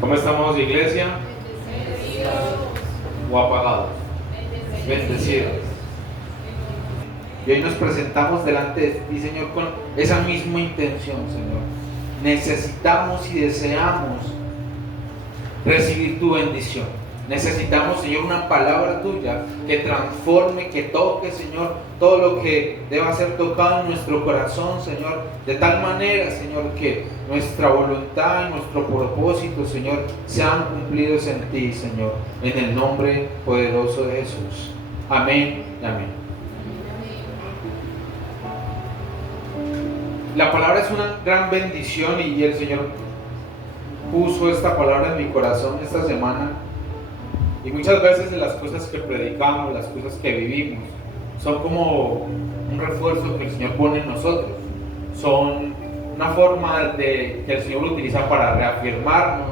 ¿Cómo estamos, iglesia? Bendecidos. ¿O apagados? Bendecidos. Y hoy nos presentamos delante de ti, Señor, con esa misma intención, Señor. Necesitamos y deseamos recibir tu bendición. Necesitamos, Señor, una palabra tuya que transforme, que toque, Señor, todo lo que deba ser tocado en nuestro corazón, Señor, de tal manera, Señor, que nuestra voluntad y nuestro propósito, Señor, sean cumplidos en ti, Señor, en el nombre poderoso de Jesús. Amén y amén. La palabra es una gran bendición y el Señor puso esta palabra en mi corazón esta semana. Y muchas veces las cosas que predicamos, las cosas que vivimos, son como un refuerzo que el Señor pone en nosotros. Son una forma que el Señor utiliza para reafirmarnos.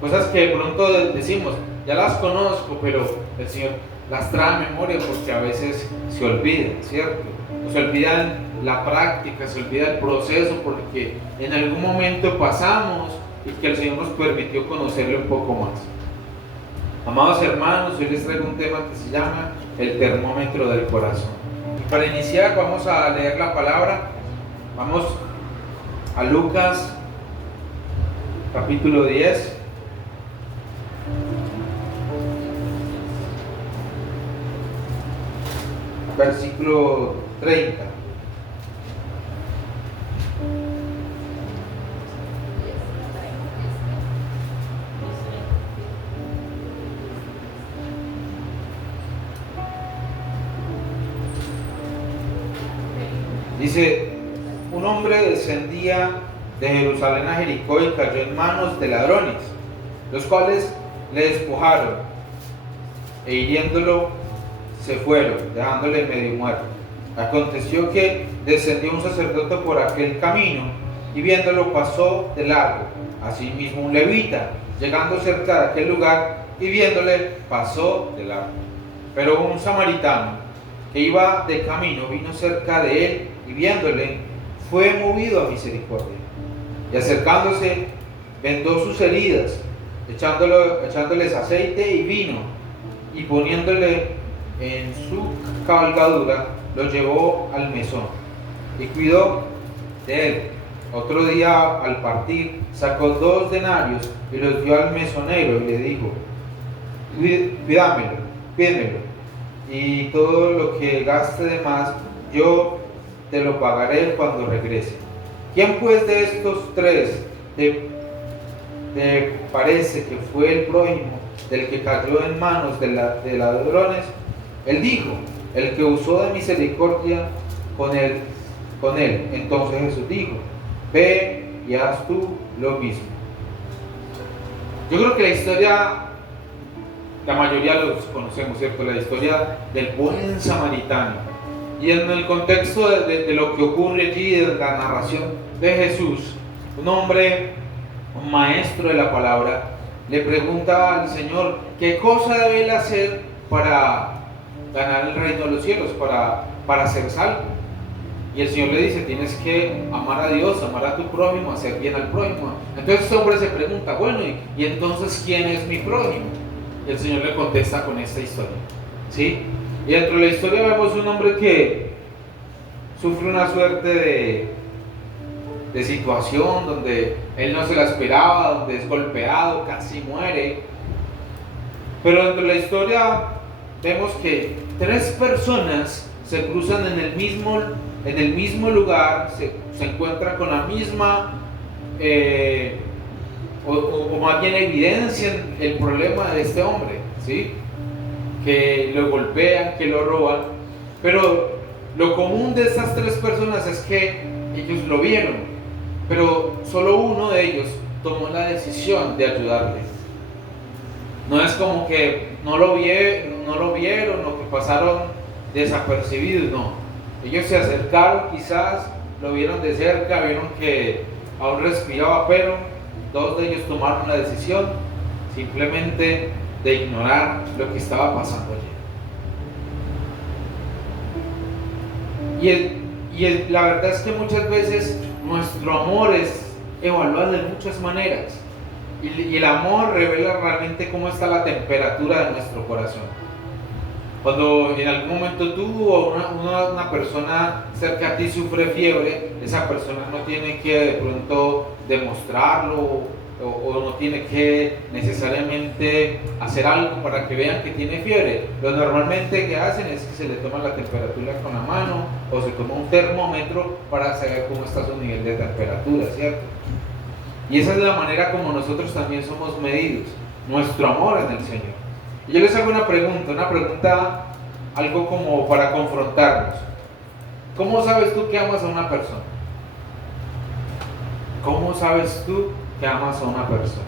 Cosas que de pronto decimos, ya las conozco, pero el Señor las trae a memoria porque a veces se olvidan, ¿cierto? Se olvida la práctica, se olvida el proceso porque en algún momento pasamos y que el Señor nos permitió conocerle un poco más. Amados hermanos, hoy les traigo un tema que se llama el termómetro del corazón. Y para iniciar vamos a leer la palabra. Vamos a Lucas capítulo 10. Versículo 30. Dice, un hombre descendía de Jerusalén a Jericó y cayó en manos de ladrones, los cuales le despojaron e hiriéndolo se fueron, dejándole medio muerto. Aconteció que descendió un sacerdote por aquel camino y viéndolo pasó de largo. Asimismo un levita, llegando cerca de aquel lugar y viéndole pasó de largo. Pero un samaritano que iba de camino vino cerca de él y viéndole fue movido a misericordia. Y acercándose vendó sus heridas, echándoles aceite y vino, y poniéndole en su cabalgadura, lo llevó al mesón y cuidó de él. Otro día al partir sacó 2 denarios y los dio al mesonero y le dijo, pídemelo, y todo lo que gaste de más yo te lo pagaré cuando regrese. ¿Quién pues de estos 3 te parece que fue el prójimo del que cayó en manos de ladrones? Él dijo, el que usó de misericordia con él. Entonces Jesús dijo, ve y haz tú lo mismo. Yo creo que la historia, la mayoría los conocemos, ¿cierto? La historia del buen samaritano. Y en el contexto de lo que ocurre allí, de la narración de Jesús, un hombre, un maestro de la palabra, le pregunta al Señor, ¿qué cosa debe él hacer para ganar el reino de los cielos, para ser salvo? Y el Señor le dice, tienes que amar a Dios, amar a tu prójimo, hacer bien al prójimo. Entonces este hombre se pregunta, bueno, ¿y entonces quién es mi prójimo? Y el Señor le contesta con esta historia, ¿sí? Y dentro de la historia vemos un hombre que sufre una suerte de situación donde él no se la esperaba, donde es golpeado, casi muere. Pero dentro de la historia vemos que 3 personas se cruzan en el mismo lugar, se encuentran con la misma, o más bien evidencian el problema de este hombre, ¿sí? Que lo golpean, que lo roban, pero lo común de estas 3 personas es que ellos lo vieron, pero solo uno de ellos tomó la decisión de ayudarle. No es como que no lo vieron o que pasaron desapercibidos, no. Ellos se acercaron, quizás lo vieron de cerca, vieron que aún respiraba, pero 2 de ellos tomaron la decisión simplemente de ignorar lo que estaba pasando allí. La verdad es que muchas veces nuestro amor es evaluado de muchas maneras. Y el amor revela realmente cómo está la temperatura de nuestro corazón. Cuando en algún momento tú o una persona cerca a ti sufre fiebre, esa persona no tiene que de pronto demostrarlo o no tiene que necesariamente hacer algo para que vean que tiene fiebre. Lo normalmente que hacen es que se le toma la temperatura con la mano o se toma un termómetro para saber cómo está su nivel de temperatura, ¿cierto? Y esa es la manera como nosotros también somos medidos, nuestro amor en el Señor. Y yo les hago una pregunta algo como para confrontarnos. ¿Cómo sabes tú que amas a una persona? ¿Cómo sabes tú que amas a una persona?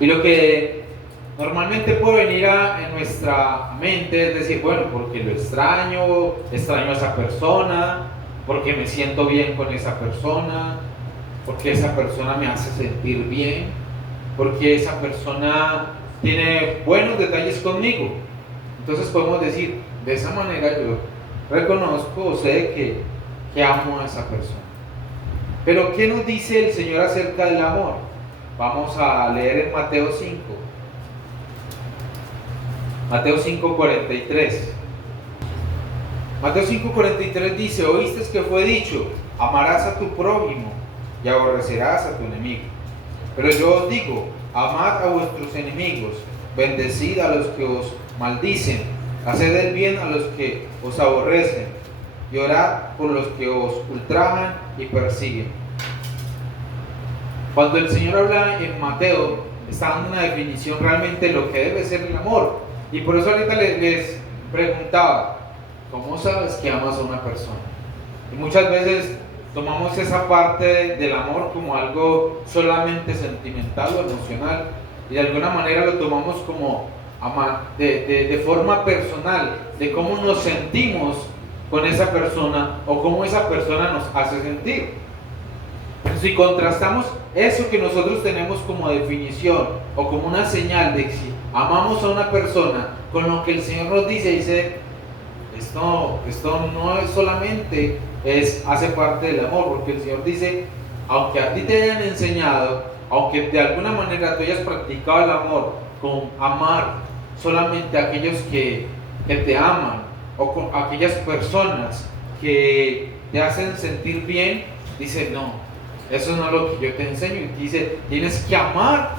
Y lo que normalmente puede venir en nuestra mente es decir, bueno, porque lo extraño a esa persona, porque me siento bien con esa persona, porque esa persona me hace sentir bien, porque esa persona tiene buenos detalles conmigo. Entonces podemos decir, de esa manera yo reconozco o sé que amo a esa persona. Pero ¿qué nos dice el Señor acerca del amor? Vamos a leer en Mateo 5. Mateo 5:43. Mateo 5:43 dice, oíste que fue dicho, amarás a tu prójimo y aborrecerás a tu enemigo. Pero yo os digo, amad a vuestros enemigos, bendecid a los que os maldicen, haced el bien a los que os aborrecen y orad por los que os ultrajan y persiguen. Cuando el Señor habla en Mateo, está dando una definición realmente de lo que debe ser el amor. Y por eso ahorita les preguntaba, ¿cómo sabes que amas a una persona? Y muchas veces tomamos esa parte del amor como algo solamente sentimental o emocional y de alguna manera lo tomamos como de forma personal, de cómo nos sentimos con esa persona o cómo esa persona nos hace sentir. Si contrastamos eso que nosotros tenemos como definición o como una señal de que si amamos a una persona con lo que el Señor nos dice esto no es solamente hace parte del amor, porque el Señor dice, aunque a ti te hayan enseñado, aunque de alguna manera tú hayas practicado el amor con amar solamente a aquellos que te aman o con aquellas personas que te hacen sentir bien, dice, no, eso no es lo que yo te enseño. Y dice, tienes que amar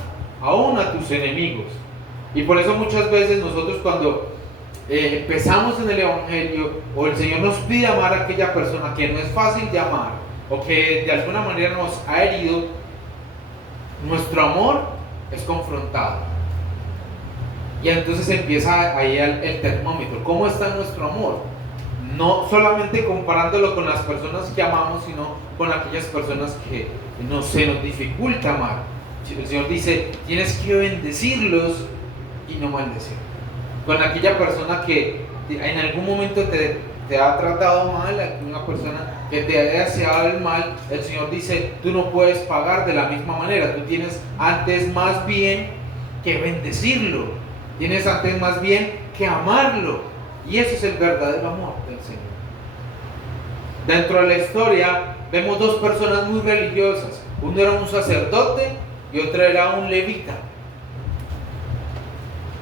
aún a tus enemigos. Y por eso muchas veces nosotros cuando empezamos en el Evangelio o el Señor nos pide amar a aquella persona que no es fácil de amar o que de alguna manera nos ha herido, nuestro amor es confrontado. Y entonces empieza ahí el termómetro. ¿Cómo está nuestro amor? No solamente comparándolo con las personas que amamos, sino con aquellas personas que se nos dificulta amar. El Señor dice, tienes que bendecirlos y no maldecir. Con aquella persona que en algún momento te ha tratado mal, una persona que te ha deseado el mal, el Señor dice, tú no puedes pagar de la misma manera, tú tienes antes más bien que bendecirlo, tienes antes más bien que amarlo, y eso es el verdadero amor del Señor. Dentro de la historia vemos dos personas muy religiosas, uno era un sacerdote y otro era un levita.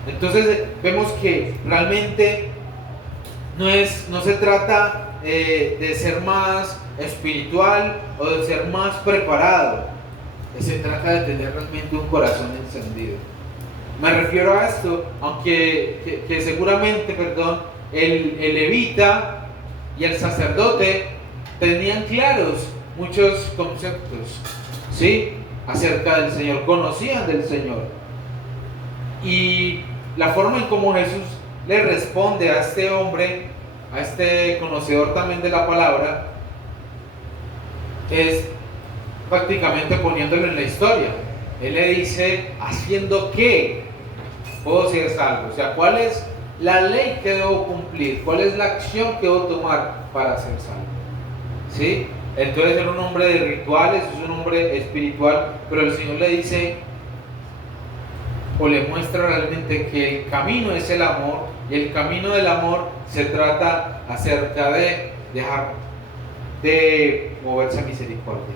Entonces vemos que realmente no se trata de ser más espiritual o de ser más preparado, se trata de tener realmente un corazón encendido. Me refiero a esto, aunque que seguramente, el levita y el sacerdote tenían claros muchos conceptos, ¿sí?, acerca del Señor, conocían del Señor. Y la forma en cómo Jesús le responde a este hombre, a este conocedor también de la palabra, es prácticamente poniéndolo en la historia. Él le dice, ¿haciendo qué puedo ser salvo? O sea, ¿cuál es la ley que debo cumplir? ¿Cuál es la acción que debo tomar para ser salvo? ¿Sí? Entonces era un hombre de rituales, es un hombre espiritual, pero el Señor le dice, o le muestra realmente que el camino es el amor, y el camino del amor se trata acerca de dejar de moverse a misericordia.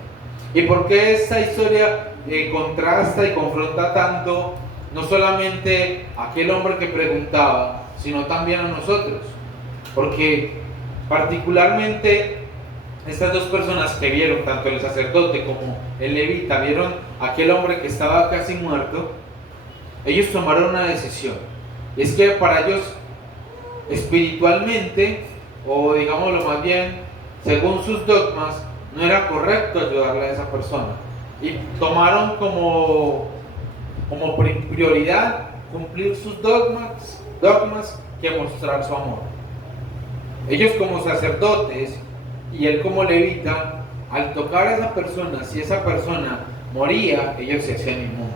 ¿Y por qué esta historia contrasta y confronta tanto, no solamente a aquel hombre que preguntaba, sino también a nosotros. Porque particularmente estas dos personas que vieron, tanto el sacerdote como el levita, vieron a aquel hombre que estaba casi muerto, ellos tomaron una decisión. Y es que para ellos, espiritualmente, o digámoslo más bien, según sus dogmas, no era correcto ayudarle a esa persona. Y tomaron como prioridad cumplir sus dogmas que mostrar su amor. Ellos como sacerdotes y él como levita, al tocar a esa persona, si esa persona moría, ellos se hacían inmundos.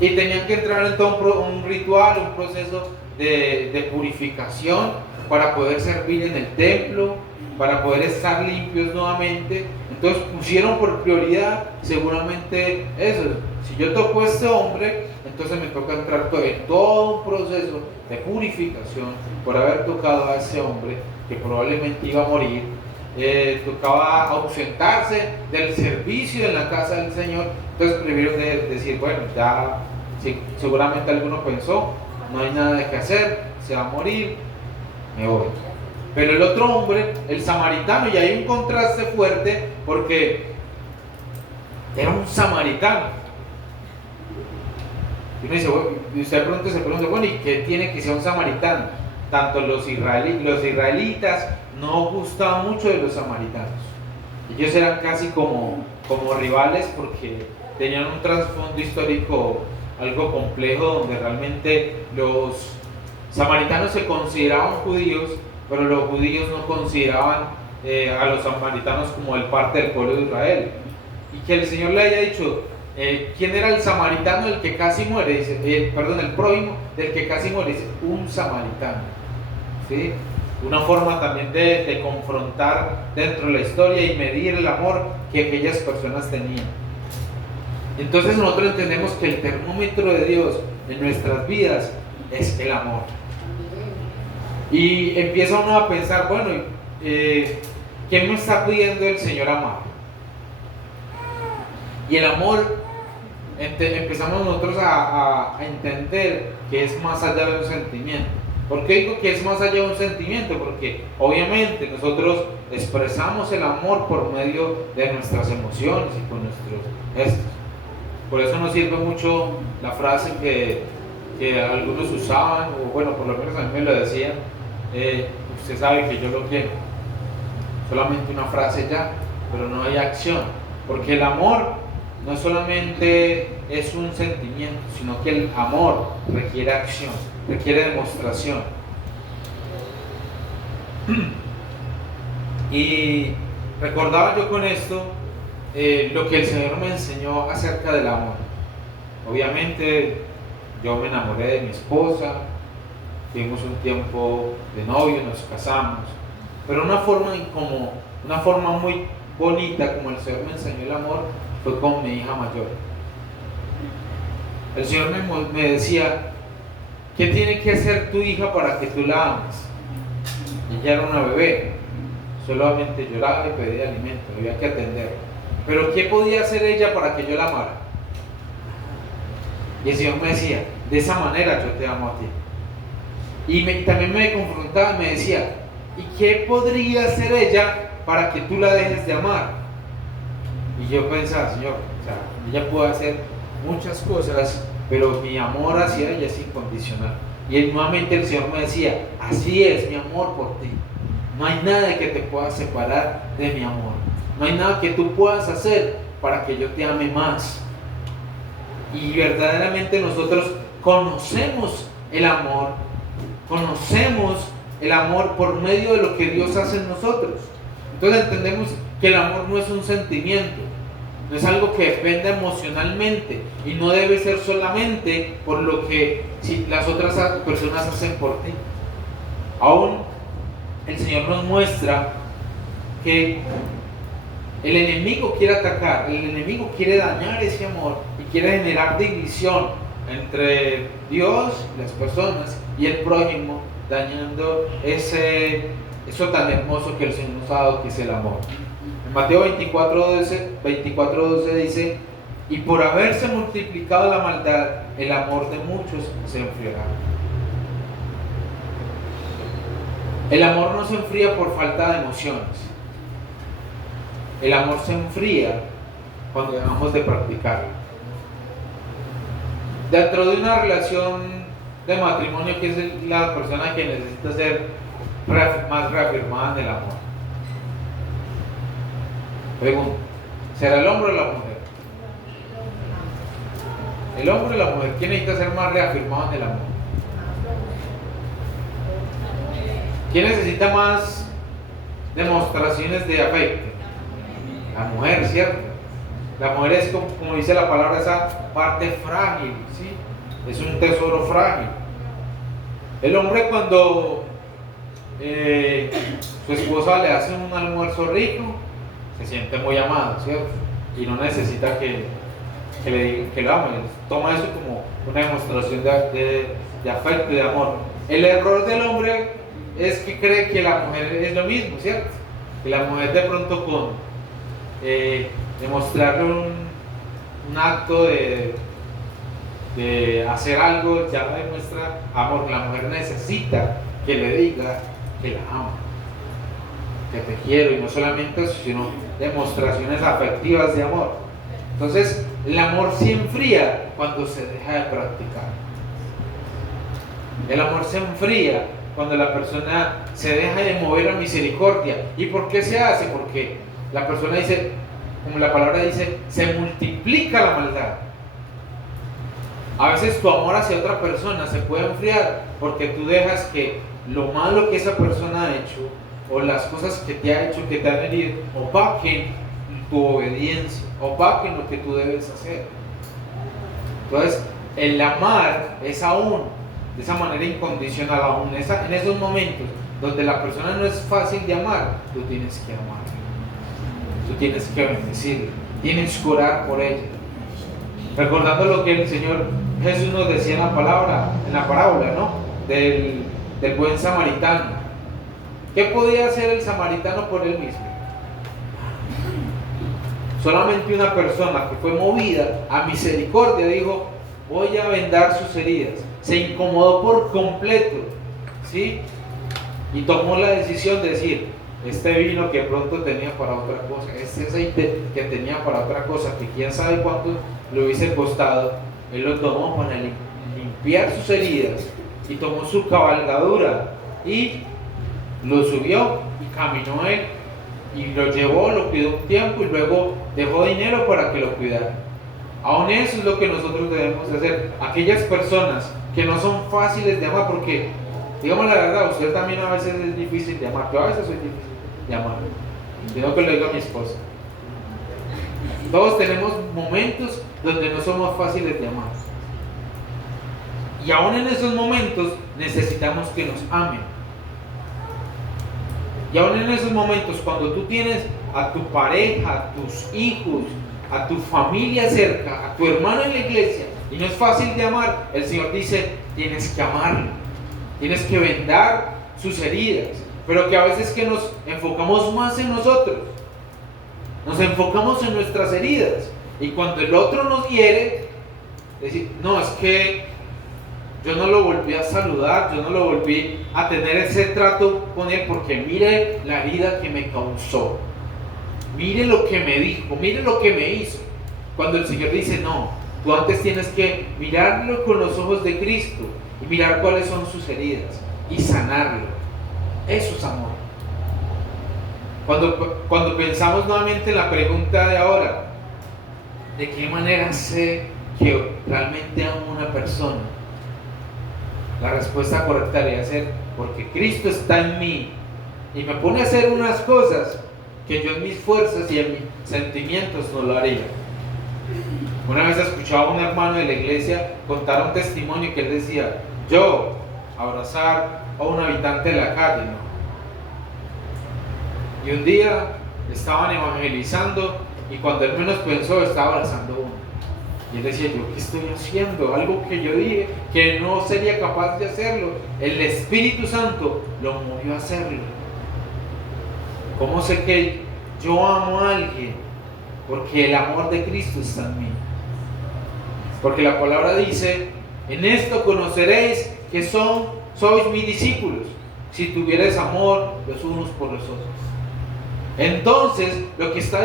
Y tenían que entrar en todo un ritual, un proceso de purificación para poder servir en el templo, para poder estar limpios nuevamente. Entonces pusieron por prioridad seguramente eso. Si yo toco a este hombre, entonces me toca entrar en todo un proceso de purificación por haber tocado a ese hombre que probablemente iba a morir. Tocaba ausentarse del servicio en la casa del Señor. Entonces prefirieron decir, bueno, ya seguramente alguno pensó, no hay nada de qué hacer, se va a morir, me voy. Pero el otro hombre, el samaritano, y hay un contraste fuerte porque era un samaritano. Y uno dice, bueno, y usted pronto se pregunta, bueno, ¿y qué tiene que ser un samaritano? Tanto los israelitas no gustaban mucho de los samaritanos. Ellos eran casi como rivales porque tenían un trasfondo histórico algo complejo, donde realmente los samaritanos se consideraban judíos, pero los judíos no consideraban a los samaritanos como parte del pueblo de Israel. Y que el Señor le haya dicho, ¿quién era el samaritano del que casi muere? Dice, el prójimo del que casi muere, dice, un samaritano. ¿Sí? Una forma también de confrontar dentro de la historia y medir el amor que aquellas personas tenían. Entonces nosotros entendemos que el termómetro de Dios en nuestras vidas es el amor. Y empieza uno a pensar, bueno, ¿quién me está pidiendo el Señor amar? Y el amor, empezamos nosotros a entender que es más allá de un sentimiento. ¿Por qué digo que es más allá de un sentimiento? Porque obviamente nosotros expresamos el amor por medio de nuestras emociones y con nuestros gestos. Por eso nos sirve mucho la frase que algunos usaban, o bueno, por lo menos a mí me lo decían, usted sabe que yo lo quiero. Solamente una frase ya, pero no hay acción. Porque el amor no solamente es un sentimiento, sino que el amor requiere acción, requiere demostración. Y recordaba yo con esto lo que el Señor me enseñó acerca del amor. Obviamente yo me enamoré de mi esposa, tuvimos un tiempo de novio, nos casamos, pero una forma muy bonita como el Señor me enseñó el amor fue con mi hija mayor. El Señor me decía, ¿qué tiene que hacer tu hija para que tú la ames? Ella era una bebé, solamente lloraba y pedía alimento, había que atenderla. Pero ¿qué podía hacer ella para que yo la amara? Y el Señor me decía, de esa manera yo te amo a ti. Y también me confrontaba y me decía, ¿y qué podría hacer ella para que tú la dejes de amar? Y yo pensaba, Señor, o sea, ella puede hacer muchas cosas, pero mi amor hacia ella es incondicional. Y nuevamente el Señor me decía, así es mi amor por ti. No hay nada que te pueda separar de mi amor. No hay nada que tú puedas hacer para que yo te ame más. Y verdaderamente nosotros conocemos el amor por medio de lo que Dios hace en nosotros. Entonces entendemos que el amor no es un sentimiento, no es algo que dependa emocionalmente y no debe ser solamente por lo que si las otras personas hacen por ti. Aún el Señor nos muestra que el enemigo quiere atacar, el enemigo quiere dañar ese amor y quiere generar división entre Dios, las personas y el prójimo, dañando eso tan hermoso que el Señor nos ha dado, que es el amor. En Mateo 24:12 dice, Y por haberse multiplicado la maldad, el amor de muchos se enfriará. El amor no se enfría por falta de emociones. El amor se enfría cuando dejamos de practicarlo. Dentro de una relación de matrimonio, que es la persona que necesita ser más reafirmada en el amor. Pregunto, ¿será el hombre o la mujer? El hombre o la mujer, ¿quién necesita ser más reafirmado en el amor? ¿Quién necesita más demostraciones de afecto? La mujer, ¿cierto? La mujer es, como dice la palabra, esa parte frágil, ¿sí? Es un tesoro frágil. El hombre, cuando su esposa le hace un almuerzo rico, se siente muy amado, ¿cierto? Y no necesita que lo ame. Toma eso como una demostración de afecto y de amor. El error del hombre es que cree que la mujer es lo mismo, ¿cierto? Que la mujer de pronto con demostrarle un acto de hacer algo ya demuestra amor. La mujer necesita que le diga que la ama, que te quiero, y no solamente eso, sino demostraciones afectivas de amor. Entonces el amor se enfría cuando se deja de practicar. El amor se enfría cuando la persona se deja de mover a misericordia. ¿Y por qué se hace? Porque la persona dice, como la palabra dice, se multiplica la maldad. A veces tu amor hacia otra persona se puede enfriar porque tú dejas que lo malo que esa persona ha hecho o las cosas que te ha hecho, que te han herido, opaquen tu obediencia, opaquen lo que tú debes hacer. Entonces, el amar es aún de esa manera incondicional, aún en esos momentos donde la persona no es fácil de amar, tú tienes que amar, tú tienes que bendecir, tienes que orar por ella. Recordando lo que el Señor Jesús nos decía en la parábola, ¿no? Del buen samaritano. ¿Qué podía hacer el samaritano por él mismo? Solamente una persona que fue movida a misericordia dijo, voy a vendar sus heridas. Se incomodó por completo, ¿sí? Y tomó la decisión de decir, este vino que pronto tenía para otra cosa, este aceite que tenía para otra cosa, que quién sabe cuánto le hubiese costado, él lo tomó para limpiar sus heridas, y tomó su cabalgadura y lo subió y caminó él y lo llevó, lo cuidó un tiempo y luego dejó dinero para que lo cuidara. Aún eso es lo que nosotros debemos hacer. Aquellas personas que no son fáciles de amar, porque digamos la verdad, usted también a veces es difícil de amar. Yo a veces soy difícil de amar, sino que lo digo a mi esposa. Todos tenemos momentos donde no somos fáciles de amar, y aún en esos momentos necesitamos que nos amen. Y aún en esos momentos, cuando tú tienes a tu pareja, a tus hijos, a tu familia cerca, a tu hermano en la iglesia, y no es fácil de amar, el Señor dice, tienes que amarlo, tienes que vendar sus heridas. Pero que a veces que nos enfocamos más en nosotros, nos enfocamos en nuestras heridas, y cuando el otro nos hiere, decir, no, es que yo no lo volví a saludar, yo no lo volví a tener ese trato con él, porque mire la herida que me causó, mire lo que me dijo, mire lo que me hizo. Cuando el Señor dice, no, tú antes tienes que mirarlo con los ojos de Cristo y mirar cuáles son sus heridas y sanarlo. Eso es amor. Cuando pensamos nuevamente en la pregunta de ahora, ¿de qué manera sé que realmente amo a una persona? La respuesta correcta debería ser, porque Cristo está en mí y me pone a hacer unas cosas que yo en mis fuerzas y en mis sentimientos no lo haría. Una vez escuchaba a un hermano de la iglesia contar un testimonio que él decía, yo abrazar a un habitante de la calle, ¿no? Y un día estaban evangelizando y cuando él menos pensó estaba abrazando a uno. Y él decía, ¿yo qué estoy haciendo? Algo que yo dije que no sería capaz de hacerlo. El Espíritu Santo lo movió a hacerlo. ¿Cómo sé que yo amo a alguien? Porque el amor de Cristo está en mí. Porque la palabra dice: en esto conoceréis que sois mis discípulos, si tuvierais amor los unos por los otros. Entonces, lo que nos está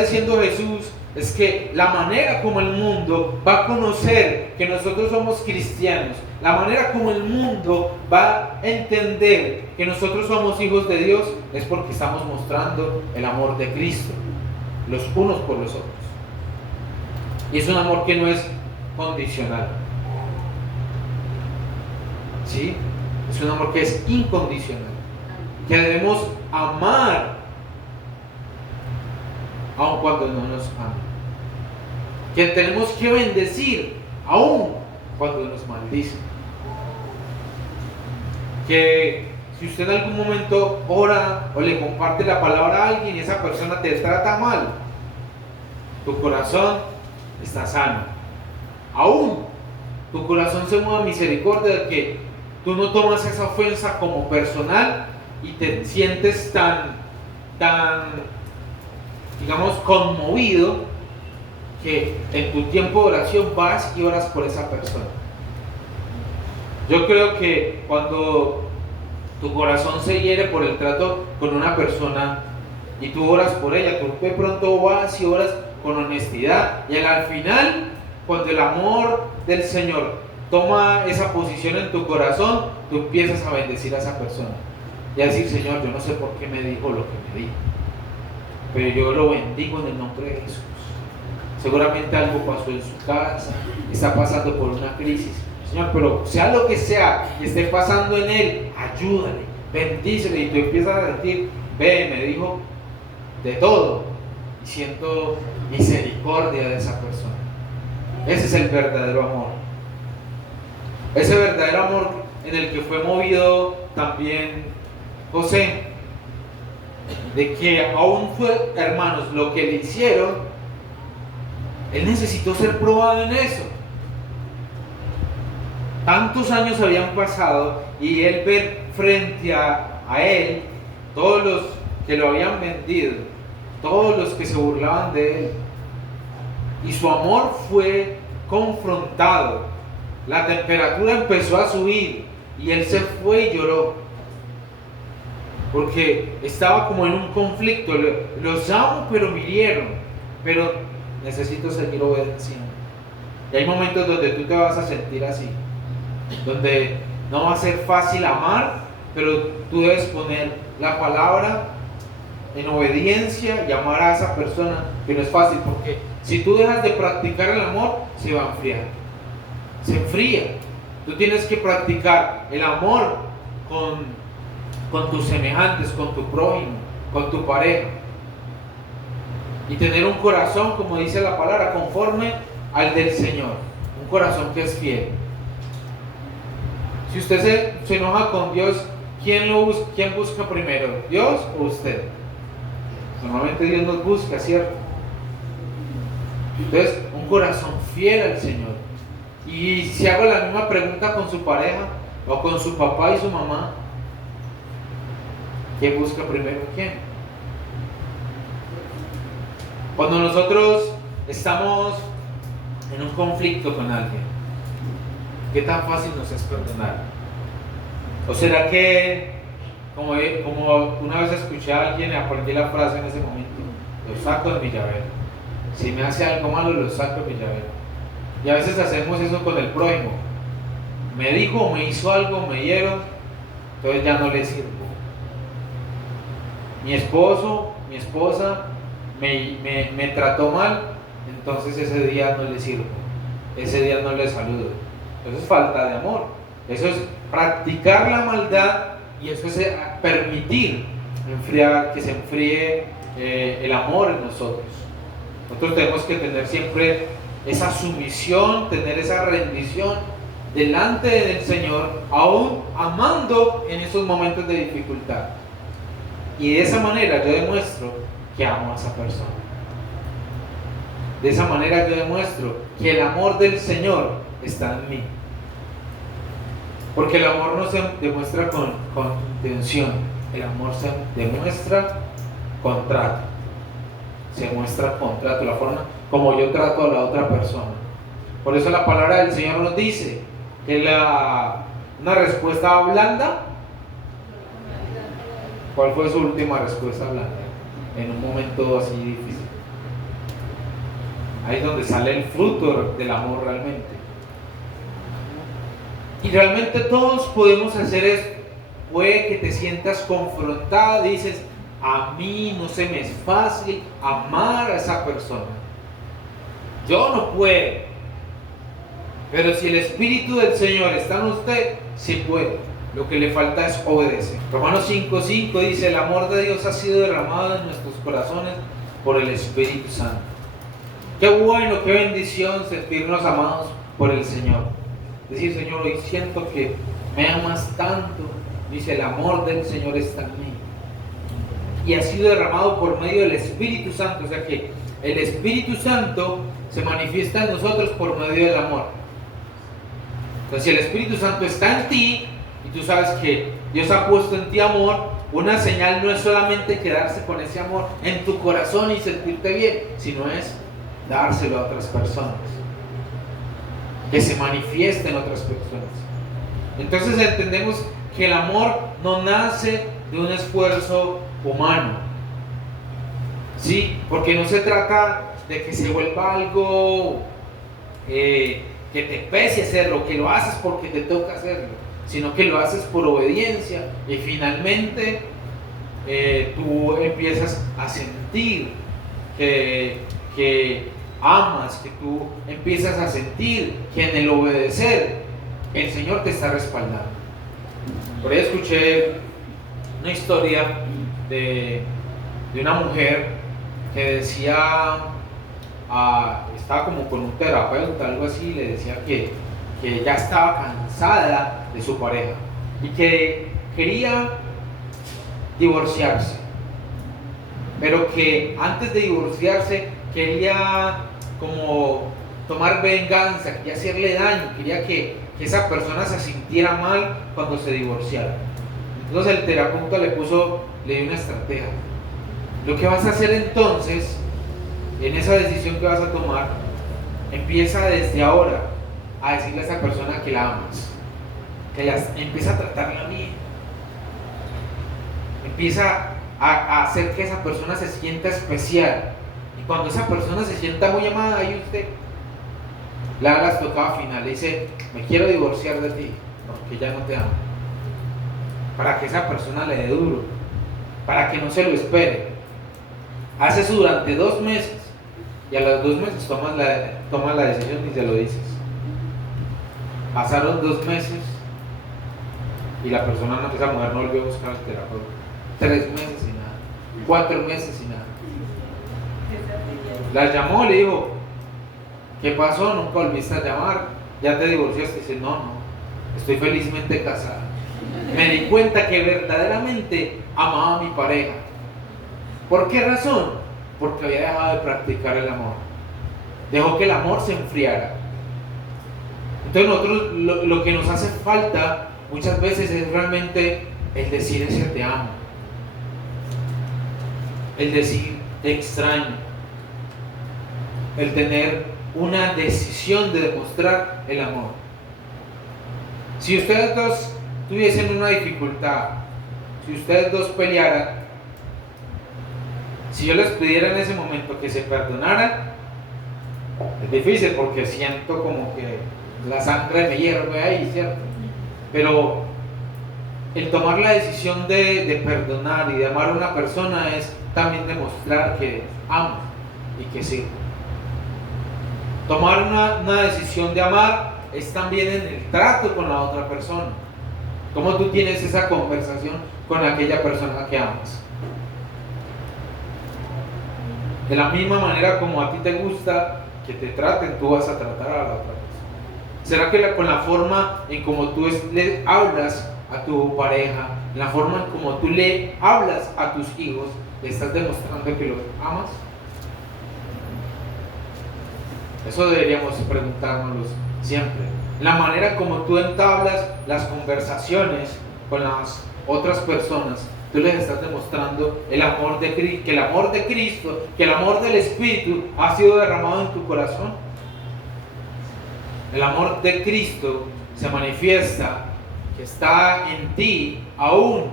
diciendo Jesús es que la manera como el mundo va a conocer que nosotros somos cristianos, la manera como el mundo va a entender que nosotros somos hijos de Dios, es porque estamos mostrando el amor de Cristo, los unos por los otros. Y es un amor que no es condicional, ¿sí? Es un amor que es incondicional, que debemos amar aun cuando no nos aman, que tenemos que bendecir aun cuando nos maldicen, que si usted en algún momento ora o le comparte la palabra a alguien y esa persona te trata mal, tu corazón está sano, aún tu corazón se mueve a misericordia de que tú no tomas esa ofensa como personal y te sientes tan, digamos, conmovido, que en tu tiempo de oración vas y oras por esa persona. Yo creo que cuando tu corazón se hiere por el trato con una persona y tú oras por ella, tú de pronto vas y oras con honestidad, y al final, cuando el amor del Señor toma esa posición en tu corazón, tú empiezas a bendecir a esa persona y a decir: Señor, yo no sé por qué me dijo lo que me dijo, pero yo lo bendigo en el nombre de Jesús. Seguramente algo pasó en su casa, está pasando por una crisis. Señor, pero sea lo que sea que esté pasando en él, ayúdale, bendícele, y tú empiezas a sentir: ve, me dijo de todo, y siento misericordia de esa persona. Ese es el verdadero amor. Ese verdadero amor en el que fue movido también José, de que aún fue, hermanos, lo que le hicieron, él necesitó ser probado en eso. Tantos años habían pasado y él ver frente a él todos los que lo habían vendido, todos los que se burlaban de él, y su amor fue confrontado. La temperatura empezó a subir y él se fue y lloró, porque estaba como en un conflicto. Los amo, pero me hirieron, pero necesito seguir obedeciendo. Y hay momentos donde tú te vas a sentir así, donde no va a ser fácil amar, pero tú debes poner la palabra en obediencia y amar a esa persona, que no es fácil, porque si tú dejas de practicar el amor, se va a enfriar, se enfría. Tú tienes que practicar el amor con tus semejantes, con tu prójimo, con tu pareja, y tener un corazón, como dice la palabra, conforme al del Señor, un corazón que es fiel. Si usted se enoja con Dios, ¿quién busca primero? ¿Dios o usted? Normalmente Dios nos busca, ¿cierto? Entonces, un corazón fiel al Señor. Y si hago la misma pregunta con su pareja o con su papá y su mamá, ¿quién busca primero a quién? Cuando nosotros estamos en un conflicto con alguien, ¿qué tan fácil nos es perdonar? ¿O será que, como una vez escuché a alguien y aprendí la frase en ese momento: lo saco de mi llavero? Si me hace algo malo, lo saco de mi llavero. Y a veces hacemos eso con el prójimo. Me dijo o me hizo algo, me hieró, entonces ya no le sirvo. Mi esposo, mi esposa me trató mal, entonces ese día no le sirvo, ese día no le saludo. Eso es falta de amor, eso es practicar la maldad, y eso es permitir que se enfríe el amor en nosotros. Nosotros tenemos que tener siempre esa sumisión, tener esa rendición delante del Señor, aún amando en esos momentos de dificultad. Y de esa manera yo demuestro que amo a esa persona. De esa manera yo demuestro que el amor del Señor está en mí. Porque el amor no se demuestra con intención, el amor se demuestra con trato. Se muestra con trato, la forma como yo trato a la otra persona. Por eso la palabra del Señor nos dice que una respuesta blanda. ¿Cuál fue su última respuesta blanda? En un momento así difícil. Ahí es donde sale el fruto del amor realmente. Y realmente todos podemos hacer esto. Puede que te sientas confrontado y dices, a mí no se me es fácil amar a esa persona. Yo no puedo. Pero si el Espíritu del Señor está en usted, sí puede. Lo que le falta es obedecer. Romanos 5:5 dice, el amor de Dios ha sido derramado en nuestros corazones por el Espíritu Santo. Qué bueno, qué bendición sentirnos amados por el Señor. Decir, Señor, hoy siento que me amas tanto. Dice, el amor del Señor está en mí. Y ha sido derramado por medio del Espíritu Santo. O sea que el Espíritu Santo se manifiesta en nosotros por medio del amor. Entonces, si el Espíritu Santo está en ti, y tú sabes que Dios ha puesto en ti amor, una señal no es solamente quedarse con ese amor en tu corazón y sentirte bien, sino es dárselo a otras personas, que se manifieste en otras personas. Entonces entendemos que el amor no nace de un esfuerzo humano, ¿sí? Porque no se trata de que se vuelva algo que te pese hacerlo, que lo haces porque te toca hacerlo, sino que lo haces por obediencia y finalmente tú empiezas a sentir que amas, que tú empiezas a sentir que en el obedecer el Señor te está respaldando. Por ahí escuché una historia de una mujer que decía, estaba como con un terapeuta, algo así, le decía que ya estaba cansada de su pareja y que quería divorciarse, pero que antes de divorciarse quería como tomar venganza, quería hacerle daño, quería que esa persona se sintiera mal cuando se divorciara. Entonces el terapeuta le dio una estrategia. Lo que vas a hacer entonces, en esa decisión que vas a tomar, empieza desde ahora a decirle a esa persona que la amas, empieza a tratarla bien, empieza a hacer que esa persona se sienta especial, y cuando esa persona se sienta muy amada, ahí usted le haga la estocada final, le dice, me quiero divorciar de ti porque ya no te amo, para que esa persona le dé duro, para que no se lo espere. Hace eso durante 2 meses y a los 2 meses tomas la decisión y se lo dices. Pasaron 2 meses y la persona, esa mujer no volvió a buscar al terapeuta. 3 meses y nada, 4 meses y nada. La llamó, le dijo, ¿qué pasó? Nunca volviste a llamar, ya te divorciaste. Dice, no, estoy felizmente casada. Me di cuenta que verdaderamente amaba a mi pareja. ¿Por qué razón? Porque había dejado de practicar el amor. Dejó que el amor se enfriara. Entonces nosotros lo que nos hace falta muchas veces es realmente el decir ese te amo, el decir te extraño, el tener una decisión de demostrar el amor. Si ustedes dos tuviesen una dificultad, si ustedes dos pelearan, si yo les pidiera en ese momento que se perdonaran, es difícil porque siento como que la sangre me hierve ahí, ¿cierto? Pero el tomar la decisión de perdonar y de amar a una persona es también demostrar que amo y que sirvo. Tomar una decisión de amar es también en el trato con la otra persona. Cómo tú tienes esa conversación con aquella persona que amas. De la misma manera como a ti te gusta que te traten, tú vas a tratar a la otra persona. ¿Será que con la forma en como tú le hablas a tu pareja, la forma en como tú le hablas a tus hijos, le estás demostrando que los amas? Eso deberíamos preguntárnoslo siempre. La manera como tú entablas las conversaciones con las otras personas, tú les estás demostrando el amor de Cristo, que el amor de Cristo, que el amor del Espíritu ha sido derramado en tu corazón. El amor de Cristo se manifiesta, que está en ti, aún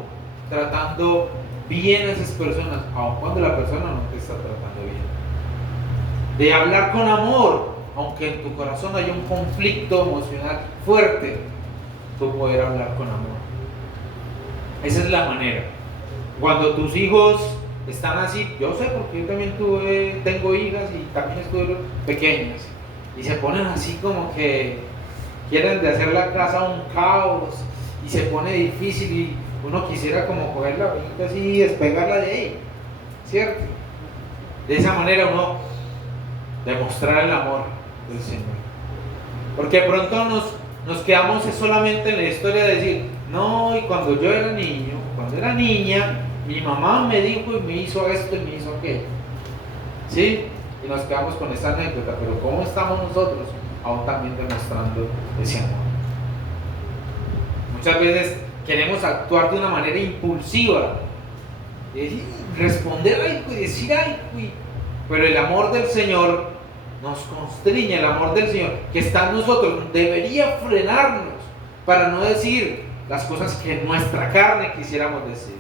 tratando bien a esas personas, aun cuando la persona no te está tratando bien. De hablar con amor, aunque en tu corazón haya un conflicto emocional fuerte, tú poder hablar con amor. Esa es la manera. Cuando tus hijos están así, yo sé porque yo también tengo hijas y también estuve pequeñas, y se ponen así como que quieren de hacer la casa un caos y se pone difícil y uno quisiera como coger la varita así y despegarla de ahí, ¿cierto? De esa manera uno demostrar el amor del Señor. Porque de pronto nos quedamos solamente en la historia de decir, no, y cuando yo era niño, cuando era niña, mi mamá me dijo y me hizo esto y me hizo aquello. ¿Sí? Y nos quedamos con esta anécdota, pero ¿cómo estamos nosotros aún también demostrando ese amor? Muchas veces queremos actuar de una manera impulsiva, responder algo y decir algo, pero el amor del Señor nos constriñe, el amor del Señor que está en nosotros debería frenarnos para no decir las cosas que nuestra carne quisiéramos decir.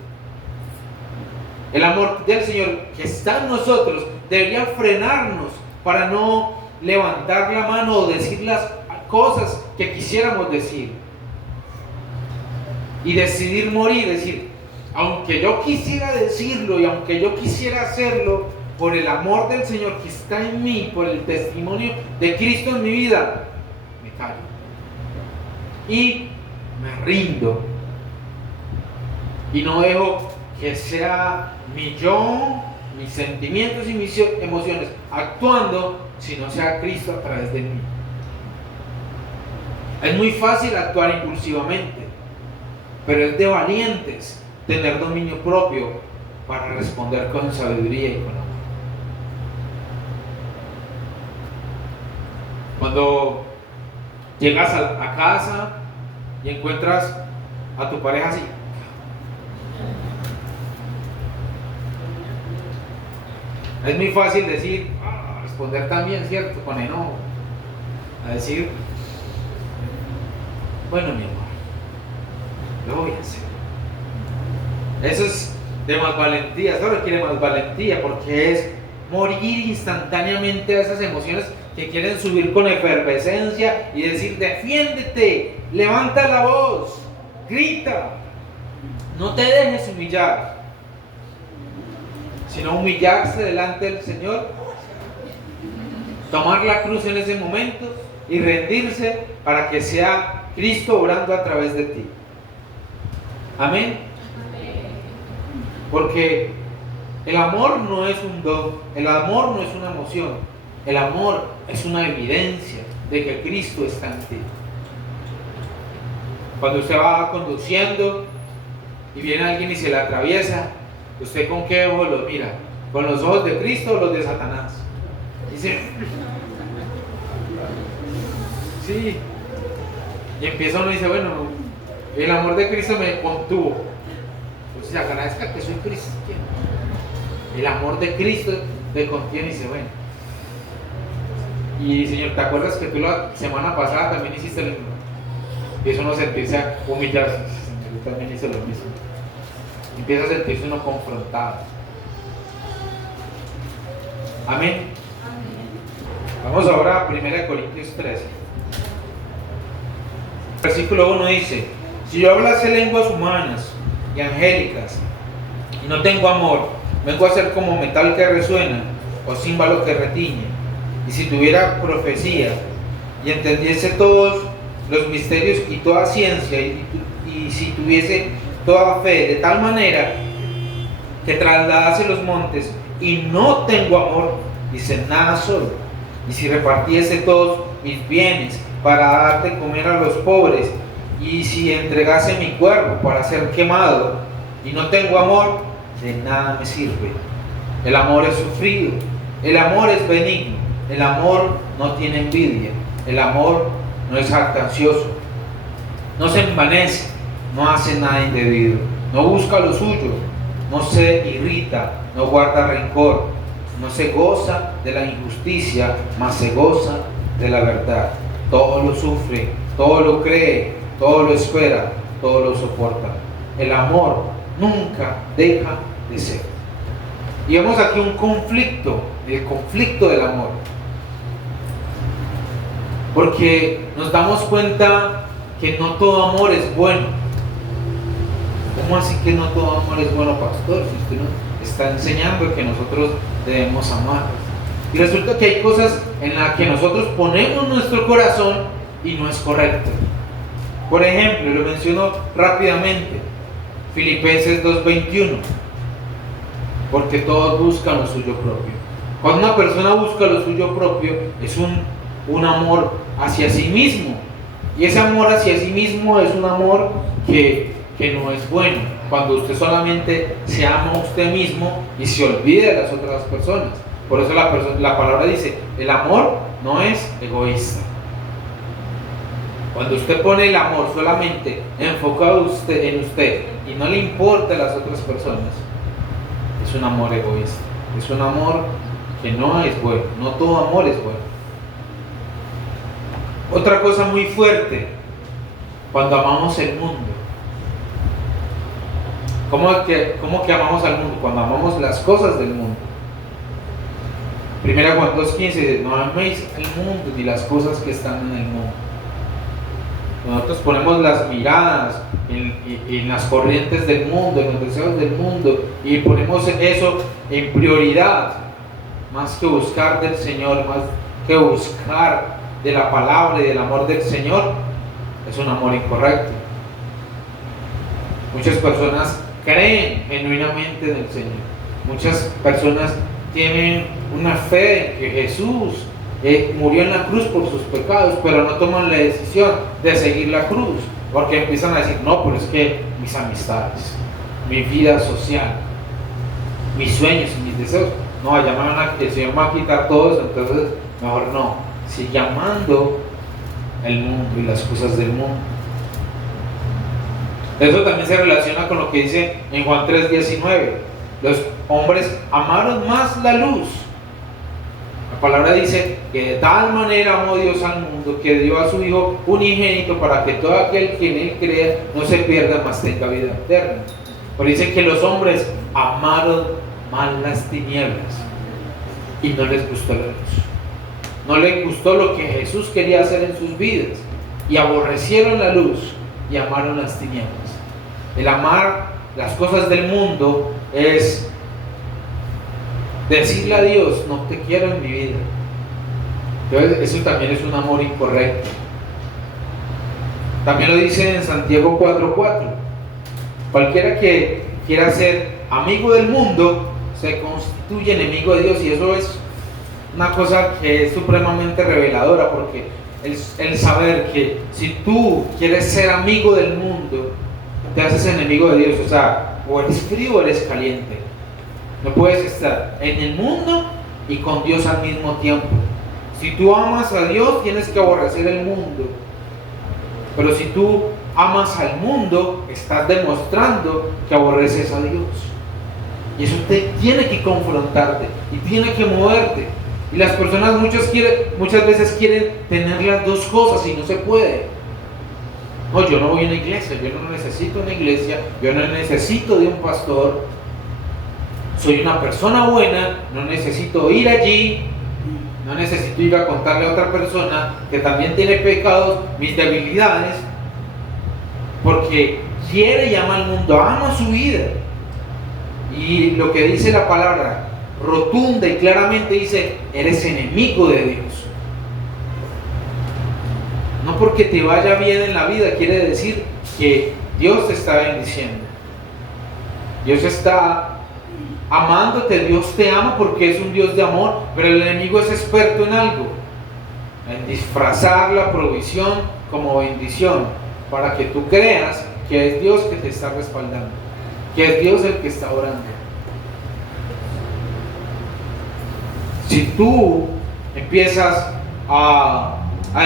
El amor del Señor que está en nosotros debería frenarnos para no levantar la mano o decir las cosas que quisiéramos decir y decidir morir, decir, aunque yo quisiera decirlo y aunque yo quisiera hacerlo, por el amor del Señor que está en mí, por el testimonio de Cristo en mi vida, me callo y me rindo y no dejo que sea mi yo, mis sentimientos y mis emociones actuando, sino sea Cristo a través de mí. Es muy fácil actuar impulsivamente, pero es de valientes tener dominio propio para responder con sabiduría y con amor. Cuando llegas a casa y encuentras a tu pareja así, es muy fácil decir, responder también, ¿cierto? Con enojo. A decir, bueno, mi amor, lo voy a hacer. Eso es de más valentía, eso requiere más valentía porque es morir instantáneamente a esas emociones que quieren subir con efervescencia y decir, defiéndete, levanta la voz, grita, no te dejes humillar, sino humillarse delante del Señor, tomar la cruz en ese momento y rendirse para que sea Cristo obrando a través de ti. Amén. Porque el amor no es un don, el amor no es una emoción, el amor es una evidencia de que Cristo está en ti. Cuando usted va conduciendo y viene alguien y se le atraviesa, ¿usted con qué ojos lo mira? ¿Con los ojos de Cristo o los de Satanás? Dice, sí. Y empieza uno y dice, bueno, el amor de Cristo me contuvo. Entonces agradezca que soy cristiano. El amor de Cristo me contiene y dice, bueno. Y Señor, ¿te acuerdas que tú la semana pasada también hiciste lo mismo? Empieza uno a sentirse humillado. Señor, yo también hice lo mismo. Empieza a sentirse uno confrontado. Amén. Vamos ahora a 1 Corintios 13. Versículo 1 dice, si yo hablase lenguas humanas y angélicas y no tengo amor, vengo a ser como metal que resuena o címbalo que retiñe. Y si tuviera profecía y entendiese todos los misterios y toda ciencia y si tuviese toda fe de tal manera que trasladase los montes y no tengo amor, dice, nada soy. Y si repartiese todos mis bienes para dar de comer a los pobres y si entregase mi cuerpo para ser quemado y no tengo amor, de nada me sirve. El amor es sufrido, el amor es benigno, el amor no tiene envidia, el amor no es jactancioso, no se envanece, no hace nada indebido, no busca lo suyo, no se irrita, no guarda rencor, no se goza de la injusticia, mas se goza de la verdad. Todo lo sufre, todo lo cree, todo lo espera, todo lo soporta. El amor nunca deja de ser. Y vemos aquí un conflicto, el conflicto del amor. Porque nos damos cuenta que no todo amor es bueno. ¿Cómo así que no todo amor es bueno, pastor? Si usted nos está enseñando que nosotros debemos amar. Y resulta que hay cosas en las que nosotros ponemos nuestro corazón y no es correcto. Por ejemplo, lo menciono rápidamente, Filipenses 2:21, porque todos buscan lo suyo propio. Cuando una persona busca lo suyo propio, es un amor hacia sí mismo. Y ese amor hacia sí mismo es un amor que no es bueno. Cuando usted solamente se ama a usted mismo y se olvida de las otras personas. Por eso la palabra dice, el amor no es egoísta. Cuando usted pone el amor solamente enfocado en usted y no le importa a las otras personas, es un amor egoísta. Es un amor que no es bueno. No todo amor es bueno. Otra cosa muy fuerte, cuando amamos el mundo. ¿Cómo que amamos al mundo? Cuando amamos las cosas del mundo. 1 Juan 2:15 dice, no améis el mundo ni las cosas que están en el mundo. Nosotros ponemos las miradas en las corrientes del mundo, en los deseos del mundo, y ponemos eso en prioridad, más que buscar del Señor, más que buscar de la palabra y del amor del Señor. Es un amor incorrecto. Muchas personas creen genuinamente en el Señor. Muchas personas tienen una fe en que Jesús murió en la cruz por sus pecados, pero no toman la decisión de seguir la cruz, porque empiezan a decir, no, pero es que mis amistades, mi vida social, mis sueños y mis deseos, no, el Señor me va a quitar todo eso, entonces mejor no, sigue amando el mundo y las cosas del mundo. Eso también se relaciona con lo que dice en Juan 3:19. Los hombres amaron más la luz. La palabra dice que de tal manera amó Dios al mundo que dio a su Hijo unigénito para que todo aquel que en Él crea no se pierda, mas tenga vida eterna. Pero dice que los hombres amaron más las tinieblas y no les gustó la luz. No les gustó lo que Jesús quería hacer en sus vidas y aborrecieron la luz y amaron las tinieblas. El amar las cosas del mundo es decirle a Dios, no te quiero en mi vida. Entonces, eso también es un amor incorrecto. También lo dice en Santiago 4:4. Cualquiera que quiera ser amigo del mundo se constituye enemigo de Dios, y eso es una cosa que es supremamente reveladora, porque el saber que si tú quieres ser amigo del mundo, te haces enemigo de Dios. O sea, o eres frío o eres caliente. No puedes estar en el mundo y con Dios al mismo tiempo. Si tú amas a Dios, tienes que aborrecer el mundo. Pero si tú amas al mundo, estás demostrando que aborreces a Dios. Y eso tiene que confrontarte y tiene que moverte. Y las personas muchas veces quieren tener las dos cosas y no se puede. No, yo no voy a una iglesia, yo no necesito una iglesia, yo no necesito de un pastor. Soy una persona buena, no necesito ir allí, no necesito ir a contarle a otra persona que también tiene pecados, mis debilidades, porque quiere y ama al mundo, ama su vida. Y lo que dice la palabra rotunda y claramente dice, eres enemigo de Dios. No porque te vaya bien en la vida quiere decir que Dios te está bendiciendo. Dios está amándote, Dios te ama porque es un Dios de amor, pero el enemigo es experto en algo, en disfrazar la provisión como bendición, para que tú creas que es Dios que te está respaldando, que es Dios el que está orando. Si tú empiezas a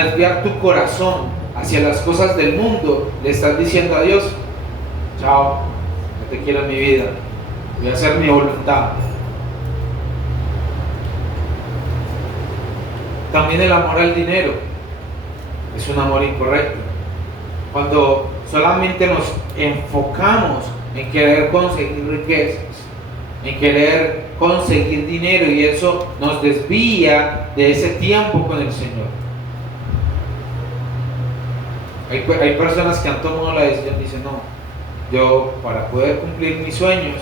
desviar tu corazón hacia las cosas del mundo, le estás diciendo a Dios, chao, te quiero en mi vida, voy a hacer mi voluntad. También el amor al dinero es un amor incorrecto. Cuando solamente nos enfocamos en querer conseguir riquezas, en querer conseguir dinero, y eso nos desvía de ese tiempo con el Señor. Hay personas que han tomado la decisión y dicen, no, yo para poder cumplir mis sueños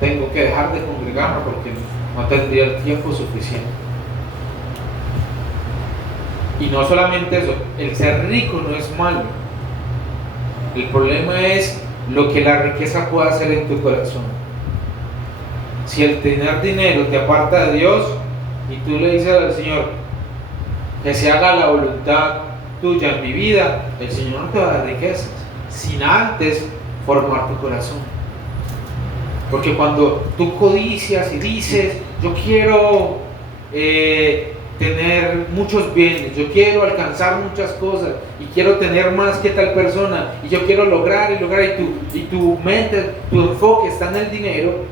tengo que dejar de congregarme porque no tendría el tiempo suficiente. Y no solamente eso, el ser rico no es malo. El problema es lo que la riqueza puede hacer en tu corazón. Si el tener dinero te aparta de Dios y tú le dices al Señor que se haga la voluntad tuya en mi vida, el Señor no te va a dar riquezas sin antes formar tu corazón. Porque cuando tú codicias y dices, yo quiero tener muchos bienes, yo quiero alcanzar muchas cosas y quiero tener más que tal persona y yo quiero lograr y tu mente, tu enfoque está en el dinero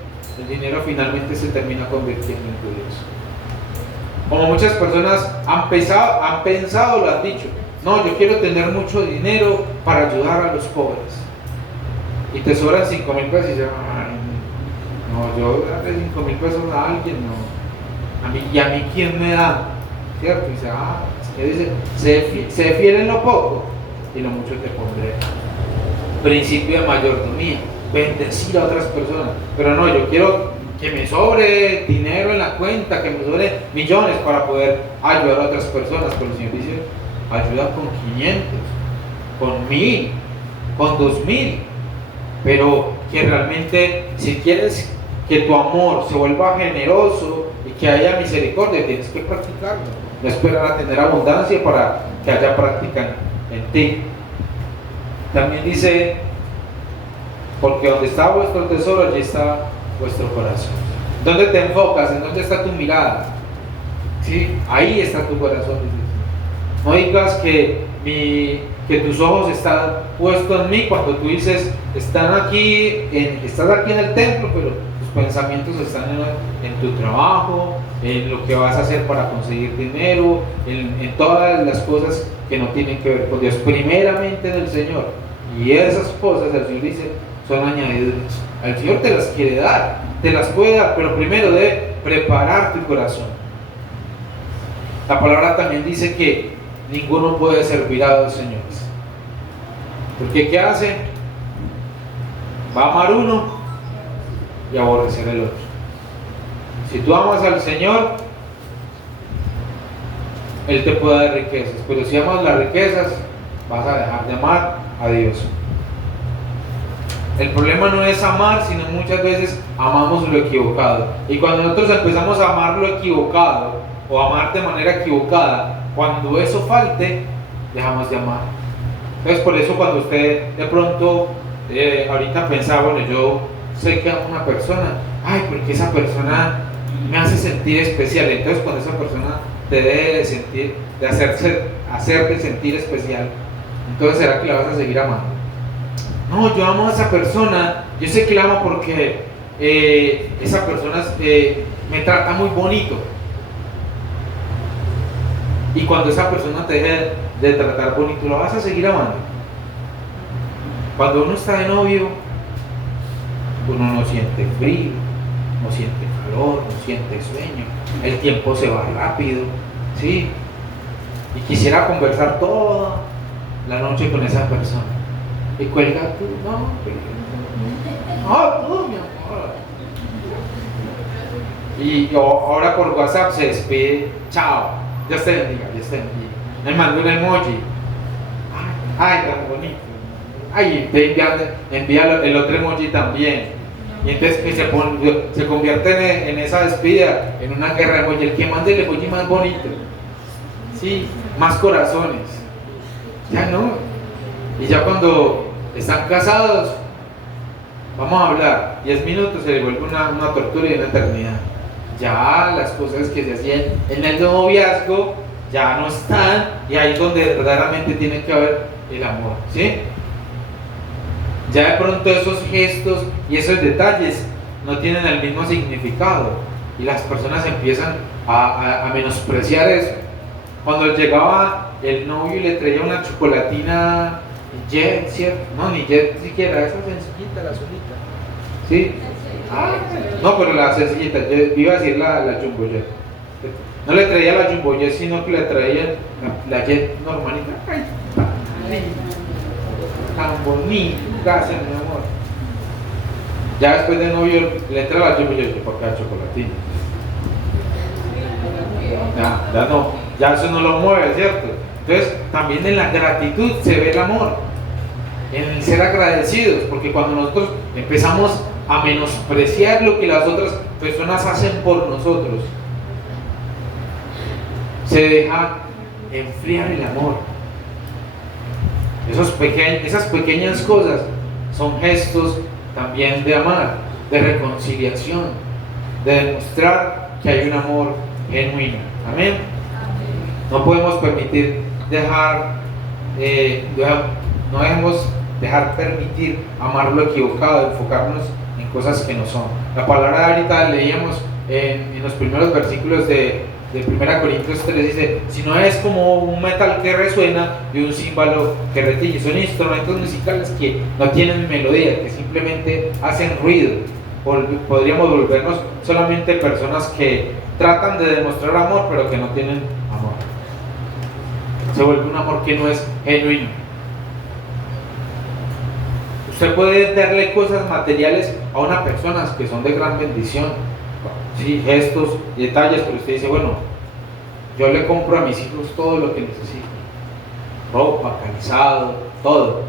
finalmente se termina convirtiendo en tu Dios. Como muchas personas han pensado, lo han dicho, no, yo quiero tener mucho dinero para ayudar a los pobres, y te sobran 5,000 pesos y dicen, no, yo darle 5,000 pesos a alguien, no, a mí quién me da, ¿cierto? Y dice, sé fiel en lo poco y lo mucho te pondré. Principio de mayordomía, bendecir a otras personas. Pero no, yo quiero que me sobre dinero en la cuenta, que me sobre millones para poder ayudar a otras personas. Pero el Señor dice, ayuda con 500, con 1,000, con 2,000. Pero que realmente, si quieres que tu amor se vuelva generoso y que haya misericordia, tienes que practicarlo. No esperar a tener abundancia para que haya práctica en ti. También dice, porque donde está vuestro tesoro, allí está vuestro corazón. ¿Dónde te enfocas? ¿En dónde está tu mirada? ¿Sí? Ahí está tu corazón. No digas que tus ojos están puestos en mí cuando tú dices, estás aquí en el templo, pero tus pensamientos están en tu trabajo, en lo que vas a hacer para conseguir dinero, en todas las cosas que no tienen que ver con Dios, primeramente en el Señor. Y esas cosas, el Señor dice, son añadiduras. El Señor te las quiere dar, te las puede dar, pero primero debe preparar tu corazón. La palabra también dice que ninguno puede servir a dos señores. Porque ¿qué hace? Va a amar uno y aborrecer el otro. Si tú amas al Señor, Él te puede dar riquezas, pero si amas las riquezas, vas a dejar de amar a Dios. El problema no es amar, sino muchas veces amamos lo equivocado. Y cuando nosotros empezamos a amar lo equivocado o amar de manera equivocada, cuando eso falte, dejamos de amar. Entonces, por eso cuando usted de pronto ahorita pensaba, bueno, yo sé que amo a una persona, porque esa persona me hace sentir especial. Entonces, cuando esa persona te debe de hacerte sentir especial, entonces ¿será que la vas a seguir amando? No, yo amo a esa persona, yo sé que la amo porque esa persona me trata muy bonito. Y cuando esa persona te deje de tratar bonito, ¿la vas a seguir amando? Cuando uno está de novio, uno no siente frío, no siente calor, no siente sueño, el tiempo se va rápido, ¿sí? Y quisiera conversar toda la noche con esa persona. Y cuelga tú, no, tú, mi amor. Y ahora por WhatsApp se despide, chao, Dios te bendiga, Dios te bendiga. Me mandó un emoji, tan bonito. Te envía el otro emoji también. Y entonces se convierte en esa despedida, en una guerra de emoji. El que mande el emoji más bonito, sí, más corazones. Ya no. Y ya cuando están casados, vamos a hablar, 10 minutos se le vuelve una tortura y una eternidad. Ya las cosas que se hacían en el noviazgo ya no están, y ahí es donde verdaderamente tiene que haber el amor, ¿sí? Ya de pronto esos gestos y esos detalles no tienen el mismo significado y las personas empiezan a menospreciar eso. Cuando llegaba el novio y le traía una chocolatina Jet, ¿cierto? No, ni Jet siquiera, esa sencillita, la solita. ¿Sí? No, pero la sencillita, yo iba a decir la Jumbo Jet. No le traía la Jumbo Jet, sino que le traía la Jet normalita. Ay, tan bonita, gracias mi amor. Ya después de novio le trae la Jumbo Jet por cada chocolatina. Ya no, ya eso no lo mueve, ¿cierto? Entonces, también en la gratitud se ve el amor, en el ser agradecidos, porque cuando nosotros empezamos a menospreciar lo que las otras personas hacen por nosotros, se deja enfriar el amor. Esas pequeñas cosas son gestos también de amar, de reconciliación, de demostrar que hay un amor genuino. Amén. No podemos permitir no debemos dejar permitir amar lo equivocado, enfocarnos en cosas que no son. La palabra ahorita leíamos en los primeros versículos de 1 Corintios 3, dice: si no es como un metal que resuena y un címbalo que retiñe. Son instrumentos musicales que no tienen melodía, que simplemente hacen ruido. Podríamos volvernos solamente personas que tratan de demostrar amor, pero que no tienen amor. Se vuelve un amor que no es genuino. Usted puede darle cosas materiales a una persona que son de gran bendición, sí, gestos y detalles, pero usted dice: bueno, yo le compro a mis hijos todo lo que necesitan, ropa, calzado, todo.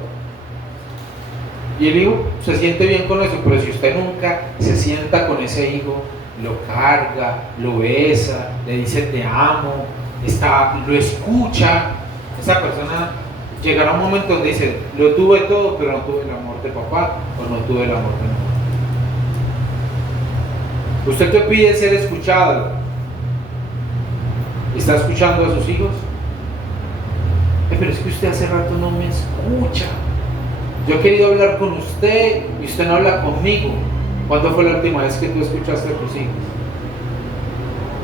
Y el hijo se siente bien con eso, pero si usted nunca se sienta con ese hijo, lo carga, lo besa, le dice te amo, lo escucha, esa persona llegará un momento donde dice: lo tuve todo, pero no tuve el amor de papá, o no tuve el amor de mamá. Usted te pide ser escuchado. ¿Está escuchando a sus hijos? Pero es que usted hace rato no me escucha. Yo he querido hablar con usted y usted no habla conmigo. ¿Cuándo fue la última vez que tú escuchaste a tus hijos?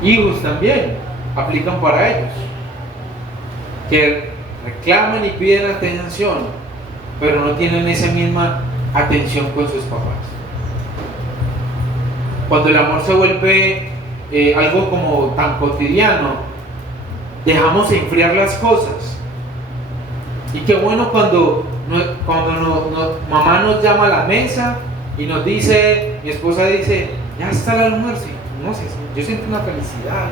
Hijos también aplican para ellos, que reclaman y piden atención, pero no tienen esa misma atención con sus papás. Cuando el amor se vuelve algo como tan cotidiano, dejamos enfriar las cosas. Y qué bueno cuando mamá nos llama a la mesa y nos dice, mi esposa dice: ya está el almuerzo. No sé, yo siento una felicidad.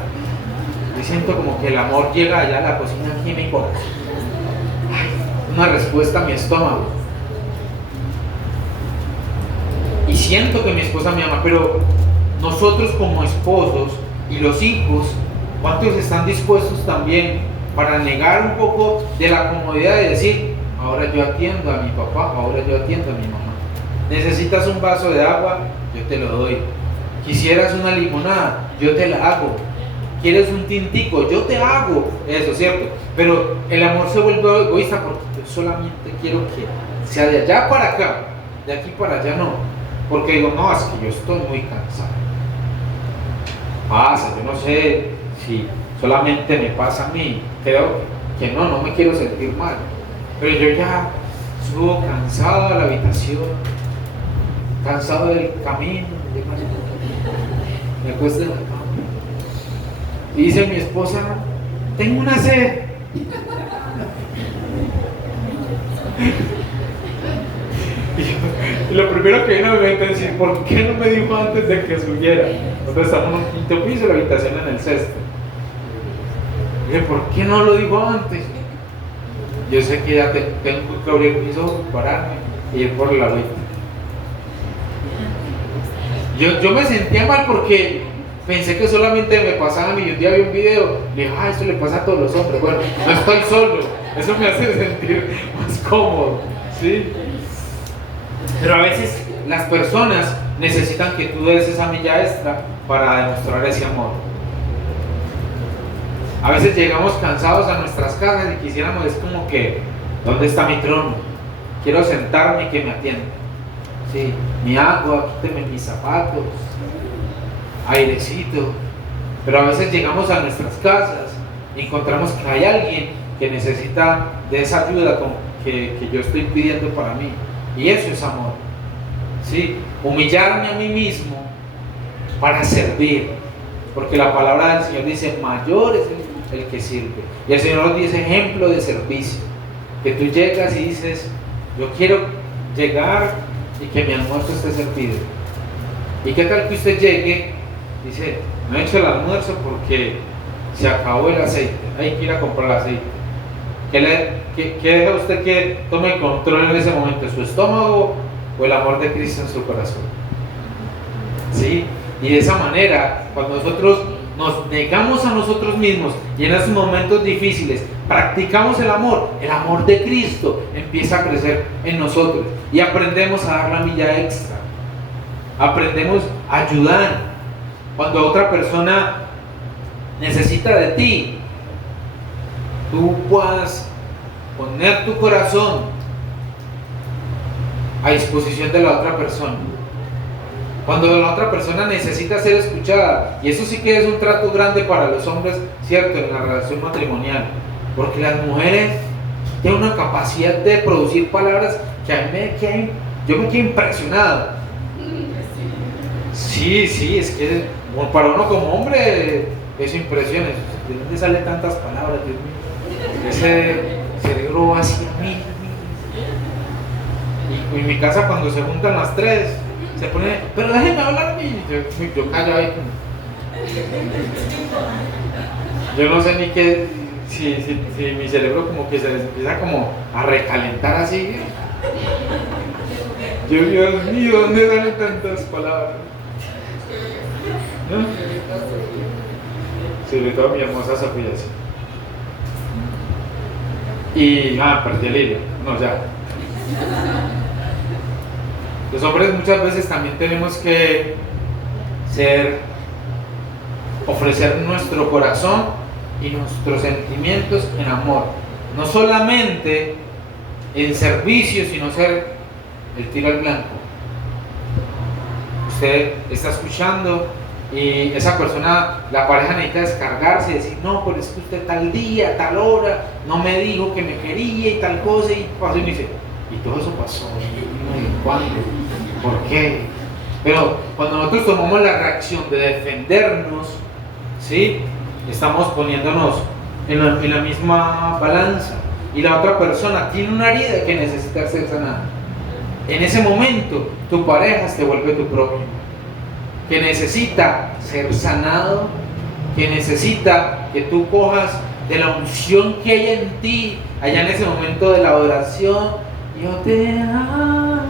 Yo siento como que el amor llega allá a la cocina aquí en mi corazón. Una respuesta a mi estómago. Y siento que mi esposa me ama, pero nosotros como esposos y los hijos, ¿cuántos están dispuestos también para negar un poco de la comodidad de decir: ahora yo atiendo a mi papá, ahora yo atiendo a mi mamá? ¿Necesitas un vaso de agua? Yo te lo doy. ¿Quisieras una limonada? Yo te la hago. ¿Quieres un tintico? Yo te hago. Eso, ¿cierto? Pero el amor se vuelve egoísta porque yo solamente quiero que sea de allá para acá, de aquí para allá no. Porque digo: no, es que yo estoy muy cansado. Yo no sé si solamente me pasa a mí. Creo que no me quiero sentir mal. Pero yo ya subo cansado a la habitación, cansado del camino, me acuesto en la cama. Y dice mi esposa: tengo una sed. Y lo primero que viene a mi mente es decir: ¿por qué no me dijo antes de que subiera? Nosotros estamos en un quinto piso, la habitación en el sexto. Y dije: ¿por qué no lo dijo antes? Yo sé que ya tengo que abrir mis ojos, pararme y ir por la vida. Yo me sentía mal porque pensé que solamente me pasaba a mí. Un día vi un video y dije: eso le pasa a todos los hombres. Bueno, no estoy solo, eso me hace sentir más cómodo, ¿sí? Pero a veces las personas necesitan que tú des esa milla extra para demostrar ese amor. A veces llegamos cansados a nuestras casas y quisiéramos, es como que: ¿dónde está mi trono? quiero sentarme y que me atiendan. Sí, mi agua, quíteme mis zapatos, airecito. Pero a veces llegamos a nuestras casas y encontramos que hay alguien que necesita de esa ayuda que yo estoy pidiendo para mí. Y eso es amor. ¿Sí? Humillarme a mí mismo para servir. Porque la palabra del Señor dice, mayor es el que sirve. Y el Señor nos dice ejemplo de servicio. Que tú llegas y dices, yo quiero llegar y que mi almuerzo esté servido. ¿Y qué tal que usted llegue? Dice, no he hecho el almuerzo porque se acabó el aceite, hay que ir a comprar aceite. ¿Qué deja usted que tome control en ese momento? ¿Su estómago o el amor de Cristo en su corazón? ¿Sí? Y de esa manera, cuando nosotros nos negamos a nosotros mismos y en esos momentos difíciles practicamos el amor de Cristo empieza a crecer en nosotros y aprendemos a dar la milla extra, aprendemos a ayudar. Cuando otra persona necesita de ti, tú puedas poner tu corazón a disposición de la otra persona. Cuando la otra persona necesita ser escuchada, y eso sí que es un trato grande para los hombres, cierto, en la relación matrimonial, porque las mujeres tienen una capacidad de producir palabras que a mí yo me quedo impresionado. Sí, es que para uno como hombre eso impresiona. ¿De dónde salen tantas palabras? Dios mío. Ese cerebro va hacia mí. Y en mi casa cuando se juntan las tres se pone, pero déjenme hablar a mí. Yo callo ahí. Yo no sé ni qué, si mi cerebro como que se empieza como a recalentar así. Yo, Dios mío, ¿dónde salen tantas palabras? ¿No? Sobre todo mi hermosa Sofía. Y perdí el hilo. No, ya. Los hombres muchas veces también tenemos que ofrecer nuestro corazón y nuestros sentimientos en amor. No solamente en servicio, sino ser el tiro al blanco. Usted está escuchando y esa persona, la pareja necesita descargarse y decir, no, pero es que usted tal día, tal hora, no me dijo que me quería y tal cosa, y pasó y me dice, y todo eso pasó, ¿y cuándo? ¿Por qué? Pero cuando nosotros tomamos la reacción de defendernos, ¿sí? Estamos poniéndonos en la misma balanza y la otra persona tiene una herida que necesita ser sanada. En ese momento tu pareja se vuelve tu prójimo, que necesita ser sanado, que necesita que tú cojas de la unción que hay en ti, allá en ese momento de la adoración. Yo te amo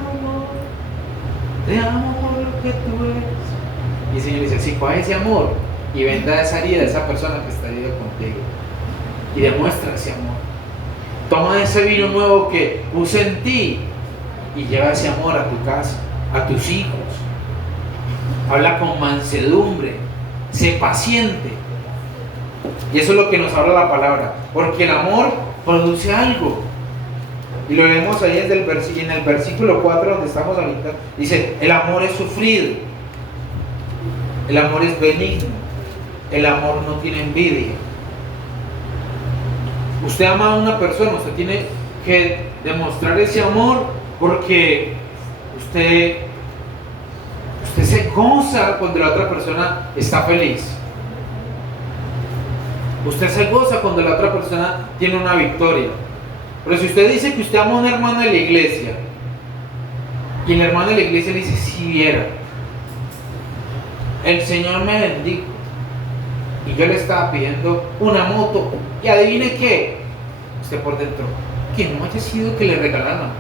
por lo que tú eres. Y el Señor dice, sí, coge ese amor y venda esa herida de esa persona que está herida contigo y demuestra ese amor. Toma ese vino nuevo que puse en ti y lleva ese amor a tu casa, a tus hijos. Habla con mansedumbre, sé paciente. Y eso es lo que nos habla la palabra, porque el amor produce algo. Y lo leemos ahí en el versículo 4 donde estamos ahorita. Dice, el amor es sufrido, el amor es benigno, el amor no tiene envidia. Usted ama a una persona, usted tiene que demostrar ese amor porque usted se goza cuando la otra persona está feliz. Usted se goza cuando la otra persona tiene una victoria. Pero si usted dice que usted ama a un hermano de la iglesia y el hermano de la iglesia le dice, si viera, el Señor me bendijo y yo le estaba pidiendo una moto y adivine qué, usted por dentro, que no haya sido que le regalaran.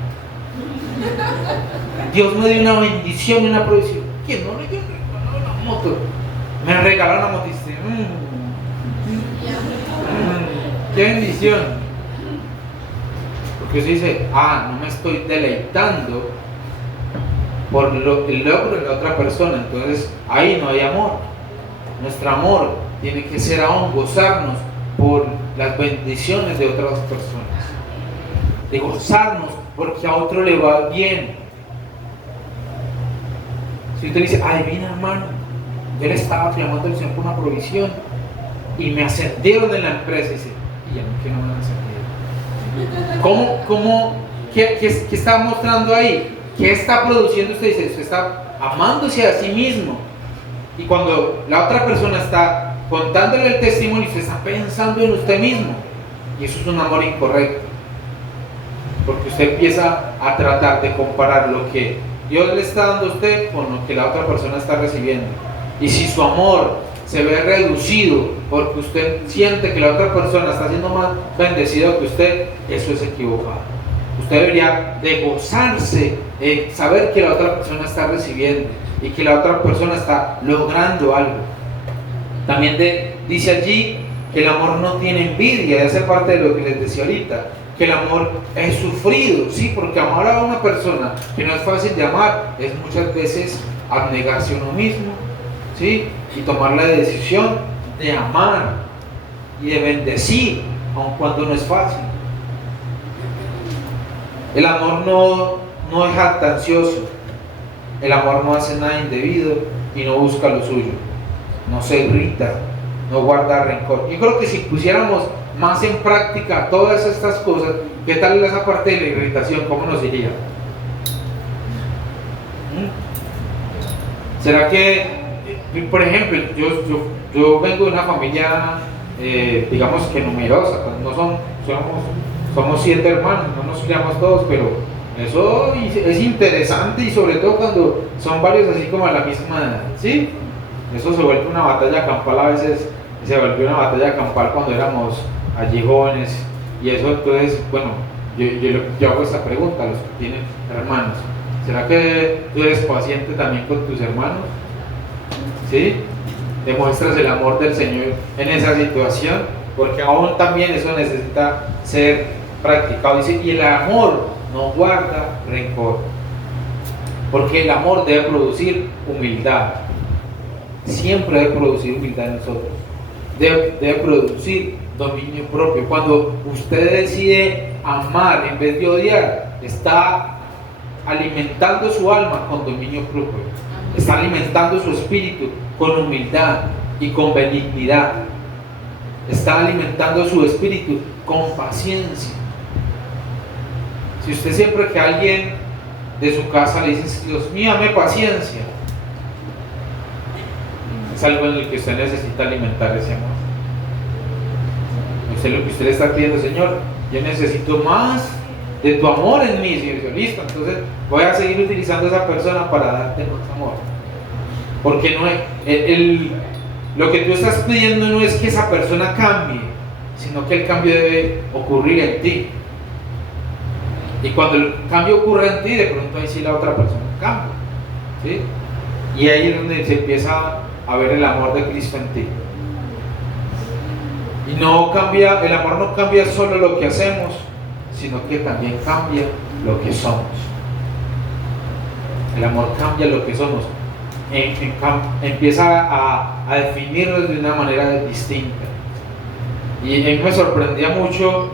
Dios me dio una bendición y una provisión, que no le haya regalado la moto, me regalaron la moto y dice, qué bendición. Porque usted dice, no me estoy deleitando por el logro de la otra persona, entonces ahí no hay amor. Nuestro amor tiene que ser aún gozarnos por las bendiciones de otras personas, de gozarnos porque a otro le va bien. Si usted dice, ay, bien hermano, yo le estaba llamando al Señor por una provisión y me ascendieron en la empresa, y dice, y ya no quiero más ascendido. ¿Qué está mostrando ahí? ¿Qué está produciendo usted? Dice, usted está amándose a sí mismo. Y cuando la otra persona está contándole el testimonio, usted está pensando en usted mismo. Y eso es un amor incorrecto. Porque usted empieza a tratar de comparar lo que Dios le está dando a usted con lo que la otra persona está recibiendo. Y si su amor se ve reducido porque usted siente que la otra persona está siendo más bendecida que usted, eso es equivocado. Usted debería de gozarse de saber que la otra persona está recibiendo y que la otra persona está logrando algo. También dice allí que el amor no tiene envidia, y hace parte de lo que les decía ahorita, que el amor es sufrido, sí, porque amar a una persona que no es fácil de amar es muchas veces abnegarse a uno mismo, sí, y tomar la decisión de amar y de bendecir, aun cuando no es fácil. El amor no es jactancioso, el amor no hace nada indebido y no busca lo suyo, no se irrita, no guarda rencor. Yo creo que si pusiéramos más en práctica todas estas cosas, ¿qué tal esa parte de la irritación? ¿Cómo nos iría? ¿Será que, por ejemplo, yo vengo de una familia, digamos que numerosa, pues somos 7 hermanos, no nos criamos todos, pero eso es interesante, y sobre todo cuando son varios así como a la misma edad, ¿sí? Eso se vuelve una batalla campal a veces, se volvió una batalla campal cuando éramos allí jóvenes, y eso. Entonces, bueno, yo hago esta pregunta a los que tienen hermanos: ¿será que tú eres paciente también con tus hermanos? ¿Sí? ¿Demuestras el amor del Señor en esa situación? Porque aún también eso necesita ser practicado. Dice, y el amor no guarda rencor, porque el amor debe producir humildad. Siempre debe producir humildad en nosotros. Debe producir dominio propio. Cuando usted decide amar en vez de odiar, está alimentando su alma con dominio propio, está alimentando su espíritu con humildad y con benignidad, está alimentando su espíritu con paciencia. Si usted siempre que alguien de su casa le dice, Dios mío, dame paciencia, es algo en el que usted necesita alimentar ese amor. Lo que usted le está pidiendo, Señor, yo necesito más de tu amor en mí. Señor, yo, listo, entonces voy a seguir utilizando a esa persona para darte más amor. Porque no es, lo que tú estás pidiendo no es que esa persona cambie, sino que el cambio debe ocurrir en ti. Y cuando el cambio ocurre en ti, de pronto ahí sí la otra persona cambia, ¿sí? Y ahí es donde se empieza a ver el amor de Cristo en ti. Y no cambia, el amor no cambia solo lo que hacemos, sino que también cambia lo que somos. El amor cambia lo que somos. Empieza a definirnos de una manera distinta. Y a mí me sorprendía mucho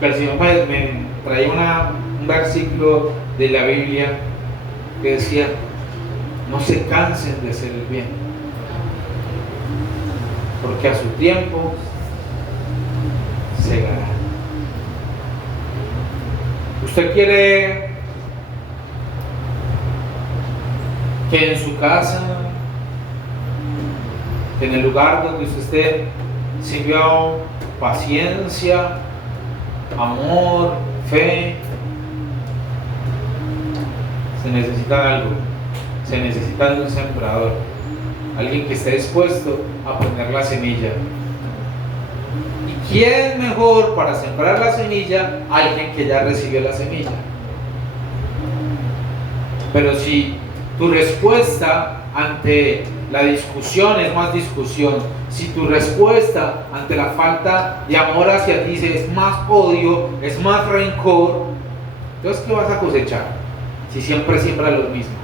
que el Señor me traía un versículo de la Biblia que decía: no se cansen de hacer el bien, porque a su tiempo segará. ¿Usted quiere que en su casa, en el lugar donde usted esté, sirva paciencia, amor, fe? Se necesita algo. Se necesita de un sembrador, alguien que esté dispuesto a poner la semilla. ¿Y quién mejor para sembrar la semilla? Alguien que ya recibió la semilla. Pero si tu respuesta ante la discusión es más discusión, si tu respuesta ante la falta de amor hacia ti es más odio, es más rencor, entonces ¿qué vas a cosechar? Si siempre siembras lo mismo.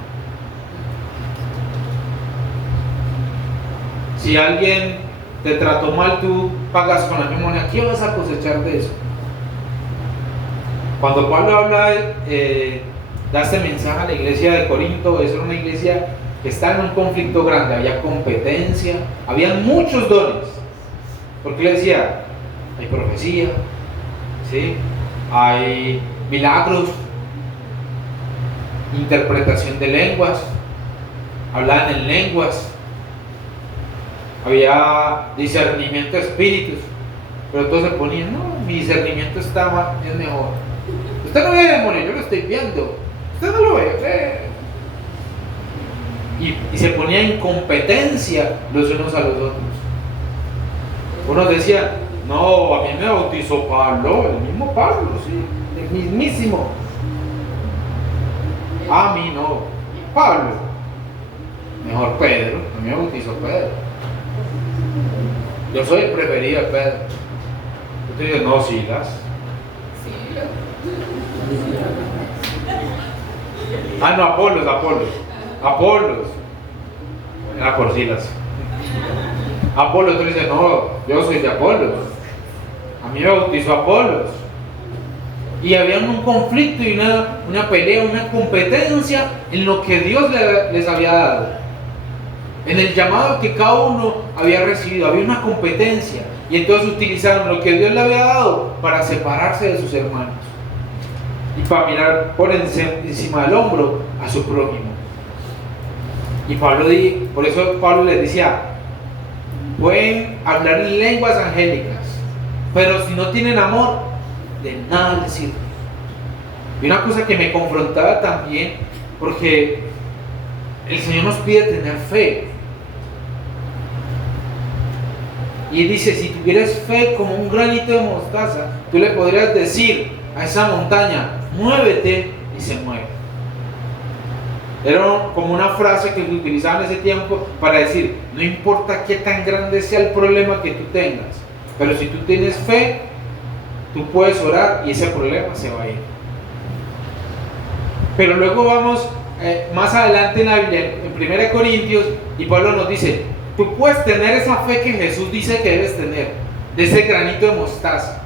Si alguien te trató mal, tú pagas con la misma moneda, ¿qué vas a cosechar de eso? Cuando Pablo habla, da este mensaje a la iglesia de Corinto, es una iglesia que está en un conflicto grande, había competencia, había muchos dones, porque le decía, hay profecía, ¿sí? Hay milagros, interpretación de lenguas, hablaban en lenguas, había discernimiento de espíritus, pero todos se ponían, no, mi discernimiento es mejor. Usted no ve demonio, yo lo estoy viendo, usted no lo ve. Y se ponían en competencia los unos a los otros. Unos decían, no, a mí me bautizó Pablo, el mismo Pablo, sí, el mismísimo. A mí no, Pablo, mejor Pedro, a mí me bautizó Pedro. Yo soy el preferido de Pedro. Usted dice, no, Silas. Ah, no, Apolos. Era por Silas. Apolos, tú dices, no, yo soy de Apolos. A mí me bautizó Apolos. Y había un conflicto y una pelea, una competencia en lo que Dios les había dado. En el llamado que cada uno había recibido, había una competencia. Y entonces utilizaron lo que Dios le había dado para separarse de sus hermanos. Y para mirar por encima del hombro a su prójimo. Y por eso Pablo les decía, pueden hablar en lenguas angélicas, pero si no tienen amor, de nada les sirve. Y una cosa que me confrontaba también, porque el Señor nos pide tener fe. Y dice, si tuvieras fe como un granito de mostaza, tú le podrías decir a esa montaña, muévete, y se mueve. Era como una frase que se utilizaba en ese tiempo para decir, no importa qué tan grande sea el problema que tú tengas, pero si tú tienes fe, tú puedes orar y ese problema se va a ir. Pero luego vamos más adelante en la Biblia, en 1 Corintios, y Pablo nos dice, tú puedes tener esa fe que Jesús dice que debes tener, de ese granito de mostaza,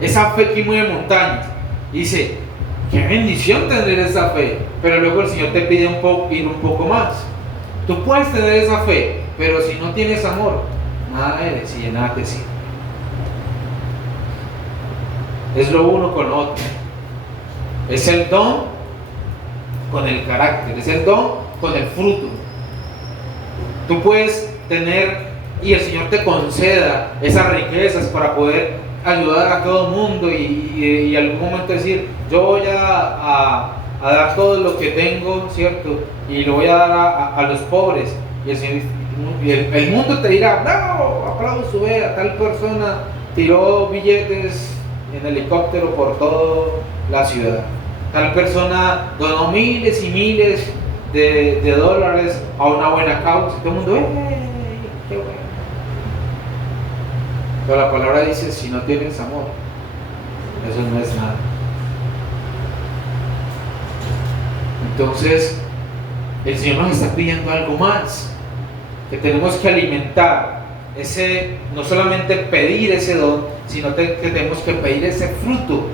esa fe que mueve montañas. Y dice, qué bendición tener esa fe, pero luego el Señor te pide ir un poco más. Tú puedes tener esa fe, pero si no tienes amor, nada eres y de nada te sirve. Es lo uno con lo otro. Es el don con el carácter, es el don con el fruto. Tú puedes tener y el Señor te conceda esas riquezas para poder ayudar a todo el mundo y en algún momento decir, yo voy a dar todo lo que tengo, ¿cierto? Y lo voy a dar a los pobres. Y el Señor, el mundo te dirá, bravo, aplauso, a tal persona tiró billetes en helicóptero por toda la ciudad. Tal persona donó miles y miles de dólares a una buena causa. Todo el mundo, qué bueno. Pero la palabra dice, si no tienes amor, eso no es nada. Entonces, el Señor nos está pidiendo algo más, que tenemos que alimentar no solamente pedir ese don, sino que tenemos que pedir ese fruto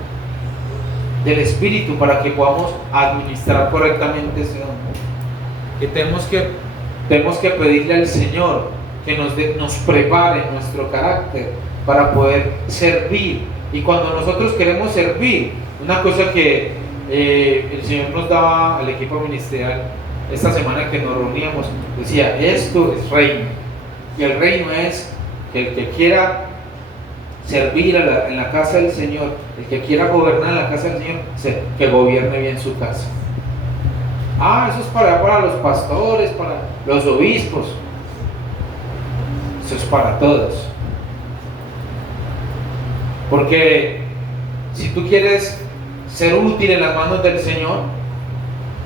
del Espíritu para que podamos administrar correctamente ese don. Que tenemos que pedirle al Señor que nos prepare nuestro carácter para poder servir. Y cuando nosotros queremos servir, una cosa que el Señor nos daba al equipo ministerial esta semana que nos reuníamos, decía, esto es reino. Y el reino es que el que quiera servir en la casa del Señor, el que quiera gobernar en la casa del Señor, que gobierne bien su casa. Eso es para los pastores, para los obispos. Eso es para todos. Porque si tú quieres ser útil en las manos del Señor,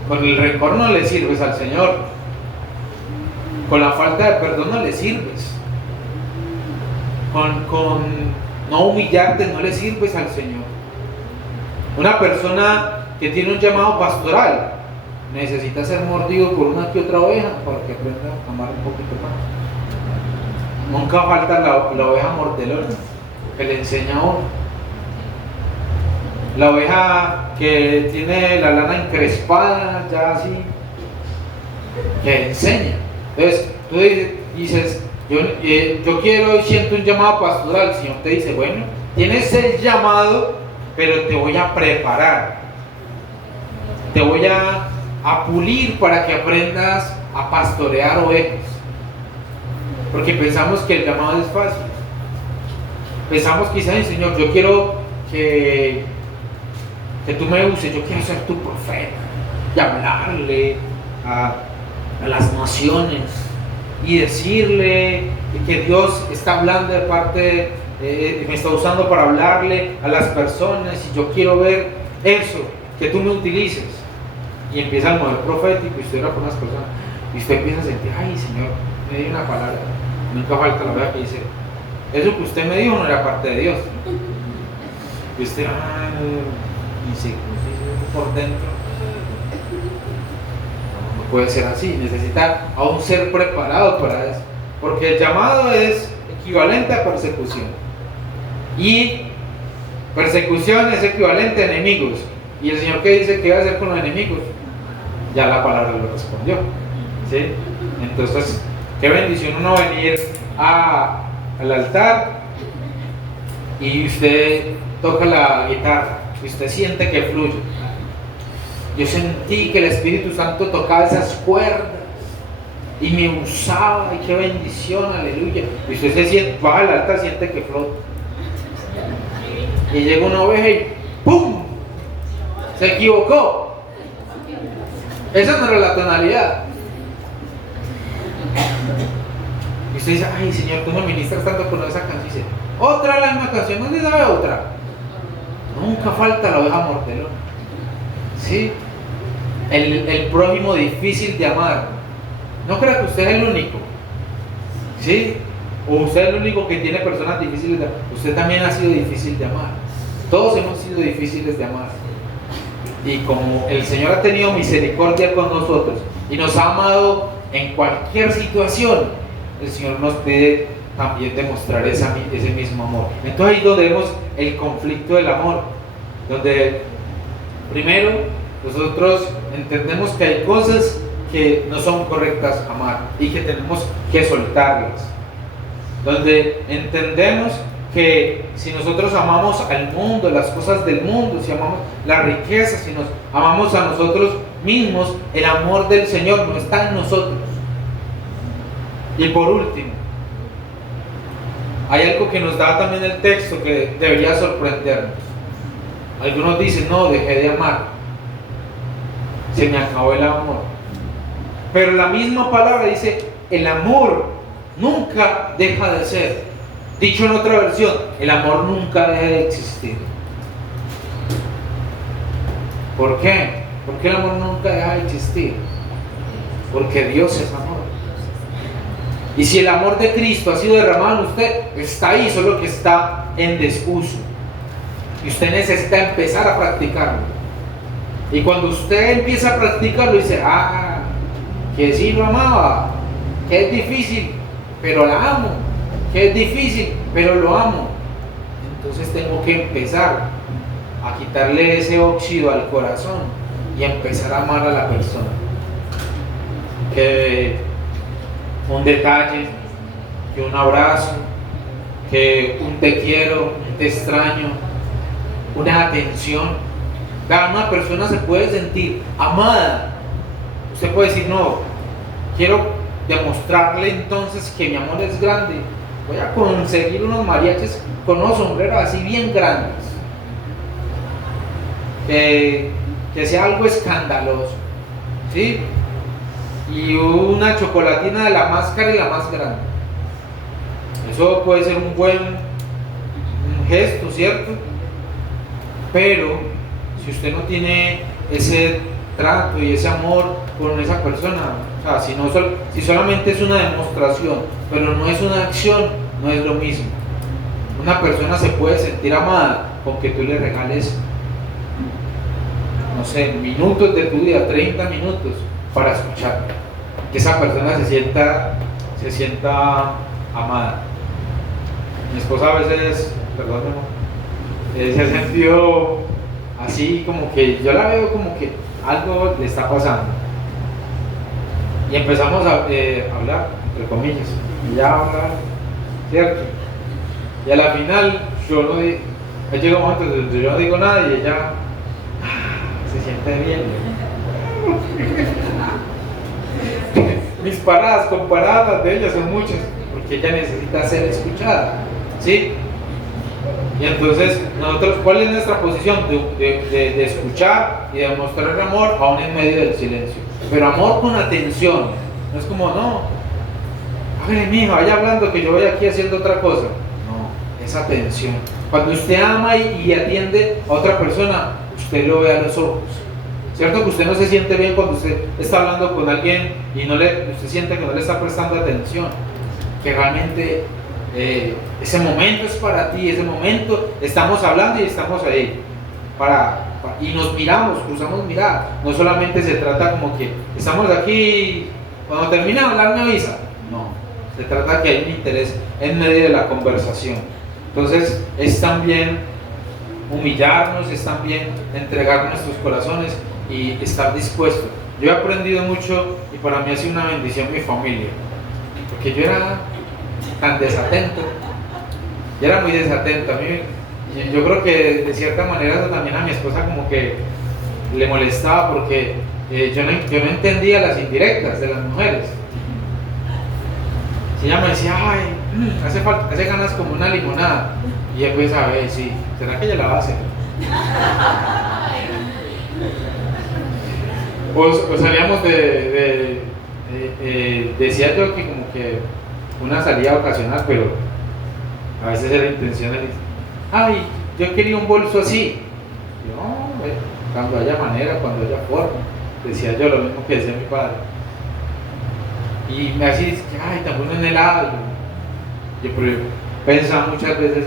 con el rencor no le sirves al Señor. Con la falta de perdón no le sirves. Con no humillarte no le sirves al Señor. Una persona que tiene un llamado pastoral necesita ser mordido por una que otra oveja para que aprenda a amar un poquito más. Nunca falta la oveja mordelona que le enseña a uno. la oveja que tiene la lana encrespada, ya así, que enseña. Entonces tú dices, yo quiero y siento un llamado pastoral. El Señor te dice, bueno, tienes el llamado, pero te voy a preparar, te voy a pulir para que aprendas a pastorear ovejas. Porque pensamos que el llamado es fácil. Pensamos quizás, Señor, yo quiero que tú me uses, yo quiero ser tu profeta y hablarle a las naciones y decirle que Dios está hablando de parte, me está usando para hablarle a las personas, y yo quiero ver eso, que tú me utilices. Y empieza el mover profético y usted ora por unas personas y usted empieza a sentir, ay Señor, me dio una palabra. Nunca falta la verdad que dice, eso que usted me dijo no era parte de Dios. Y usted, dice, por dentro. No puede ser así, necesita aún ser preparado para eso. Porque el llamado es equivalente a persecución. Y persecución es equivalente a enemigos. ¿Y el Señor qué dice que va a hacer con los enemigos? Ya la palabra lo respondió. ¿Sí? Entonces, qué bendición uno venir al altar y usted toca la guitarra y usted siente que fluye. Yo sentí que el Espíritu Santo tocaba esas cuerdas y me usaba, y qué bendición, aleluya. Y usted se siente, baja al altar, siente que flota. Y llega una oveja y ¡pum! Se equivocó. Esa no era la tonalidad. Y usted dice, ay Señor, tú me ministras tanto con esa canción. Y dice, otra la misma canción, ¿no se sabe otra? Nunca falta la oveja mortelona. ¿Sí? El prójimo difícil de amar. No crea que usted es el único. ¿Sí? O usted es el único que tiene personas difíciles de amar. Usted también ha sido difícil de amar. Todos hemos sido difíciles de amar. Y como el Señor ha tenido misericordia con nosotros y nos ha amado en cualquier situación, el Señor nos pide también demostrar ese mismo amor. Entonces ahí es donde vemos el conflicto del amor, donde primero nosotros entendemos que hay cosas que no son correctas amar y que tenemos que soltarlas, donde entendemos que si nosotros amamos al mundo, las cosas del mundo, si amamos la riqueza, si nos amamos a nosotros mismos, el amor del Señor no está en nosotros. Y por último, hay algo que nos da también el texto que debería sorprendernos. Algunos dicen, no, dejé de amar, se me acabó el amor. Pero la misma palabra dice, el amor nunca deja de ser. Dicho en otra versión, el amor nunca deja de existir. ¿Por qué? ¿Por qué el amor nunca deja de existir? Porque Dios es amor. Y si el amor de Cristo ha sido derramado en usted, está ahí, solo que está en desuso. Y usted necesita empezar a practicarlo. Y cuando usted empieza a practicarlo, dice, que sí lo amaba, que es difícil, pero la amo. Que es difícil, pero lo amo. Entonces tengo que empezar a quitarle ese óxido al corazón y empezar a amar a la persona. Que un detalle, que un abrazo, que un te quiero, un te extraño, una atención. Una persona se puede sentir amada. Usted puede decir, no, quiero demostrarle entonces que mi amor es grande. Voy a conseguir unos mariachis con unos sombreros así bien grandes, que sea algo escandaloso, ¿sí? Y una chocolatina de la más cara y la más grande. Eso puede ser un buen gesto, ¿cierto? Pero si usted no tiene ese trato y ese amor con esa persona, o sea, si solamente es una demostración, pero no es una acción, no es lo mismo. Una persona se puede sentir amada con que tú le regales, no sé, minutos de tu vida, 30 minutos para escuchar, que esa persona se sienta amada. Mi esposa a veces, perdón, se ha sentido así como que yo la veo como que algo le está pasando. Y empezamos a hablar, entre comillas, y ya hablar, ¿cierto? Y a la final yo no digo, llega un momento donde yo no digo nada y ella se siente bien. Mis paradas comparadas de ella son muchas, porque ella necesita ser escuchada, ¿sí? Y entonces, nosotros, ¿cuál es nuestra posición? De escuchar y de mostrar amor aún en medio del silencio. Pero amor con atención. No es como, no, a ver, mijo, vaya hablando que yo voy aquí haciendo otra cosa. No, es atención. Cuando usted ama y atiende a otra persona, usted lo ve a los ojos. ¿Cierto que usted no se siente bien cuando usted está hablando con alguien y usted siente que no le está prestando atención? Que realmente ese momento es para ti, ese momento estamos hablando y estamos ahí y nos miramos, cruzamos miradas. No solamente se trata como que estamos aquí, cuando termina de hablar me avisa. No, se trata que hay un interés en medio de la conversación. Entonces es también humillarnos, es también entregar nuestros corazones y estar dispuesto. Yo he aprendido mucho y para mí ha sido una bendición mi familia, porque yo era tan desatento, yo era muy desatento. A mí, yo creo que de cierta manera eso también a mi esposa como que le molestaba, porque yo no entendía las indirectas de las mujeres. Si ella me decía, ay, hace ganas como una limonada, y después, a ver, sí, ¿será que ella la va a hacer? O salíamos decía yo que como que una salida ocasional, pero a veces era intencional. Ay, yo quería un bolso así. Yo, cuando haya manera, cuando haya forma, decía yo lo mismo que decía mi padre. Y me hacía, ay, también un helado. Yo pensaba muchas veces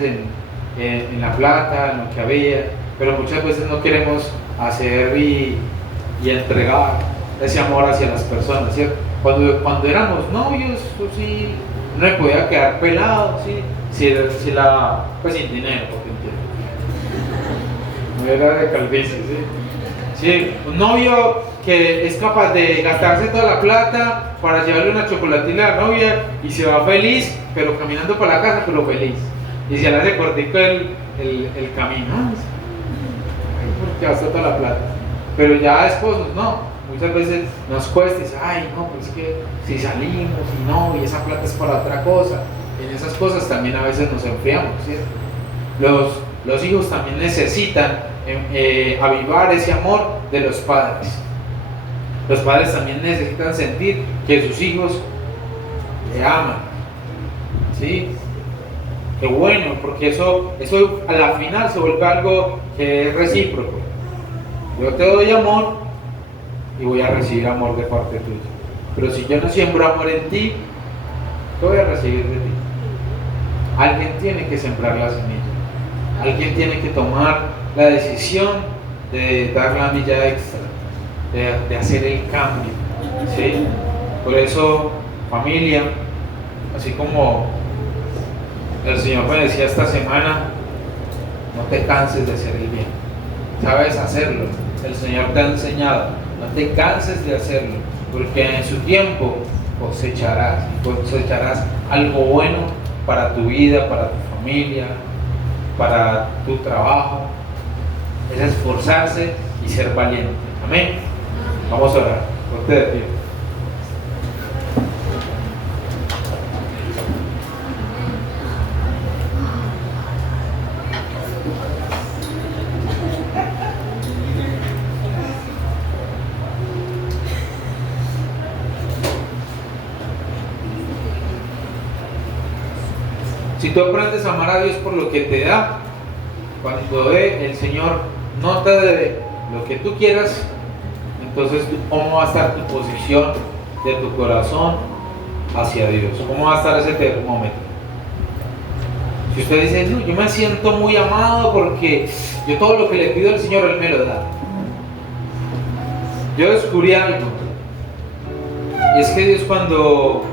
en la plata, en lo que había, pero muchas veces no queremos hacer y entregar ese amor hacia las personas, ¿cierto? Cuando éramos novios, pues sí, no me podía quedar pelado, ¿sí? Pues sin dinero, porque no era de calvicie, ¿sí? Sí, un novio que es capaz de gastarse toda la plata para llevarle una chocolatina a la novia y se va feliz, pero caminando por la casa, pero feliz. Y se le hace cortico el camino, porque gastó toda la plata. Pero ya esposos, no. Muchas veces nos cuesta y dice, ay, no, pues es que si salimos y no, y esa plata es para otra cosa. En esas cosas también a veces nos enfriamos, ¿cierto? Los hijos también necesitan avivar ese amor de los padres. Los padres también necesitan sentir que sus hijos le aman, ¿sí? Qué bueno, porque eso a la final se vuelve algo que es recíproco. Yo te doy amor y voy a recibir amor de parte tuya. Pero si yo no siembro amor en ti, ¿qué voy a recibir de ti? Alguien tiene que sembrar la semilla. Alguien tiene que tomar la decisión de dar la milla extra, de hacer el cambio, ¿sí? Por eso, familia, así como el Señor me decía esta semana, no te canses de hacer el bien. Sabes hacerlo, el Señor te ha enseñado, no te canses de hacerlo, porque en su tiempo cosecharás algo bueno para tu vida, para tu familia, para tu trabajo. Es esforzarse y ser valiente. Amén. Vamos a orar. Ponte de pie. Si tú aprendes a amar a Dios por lo que te da, cuando el Señor no te dé lo que tú quieras, entonces ¿cómo va a estar tu posición de tu corazón hacia Dios? ¿Cómo va a estar ese termómetro? Si usted dice, no, yo me siento muy amado porque yo todo lo que le pido al Señor, Él me lo da. Yo descubrí algo, y es que Dios, cuando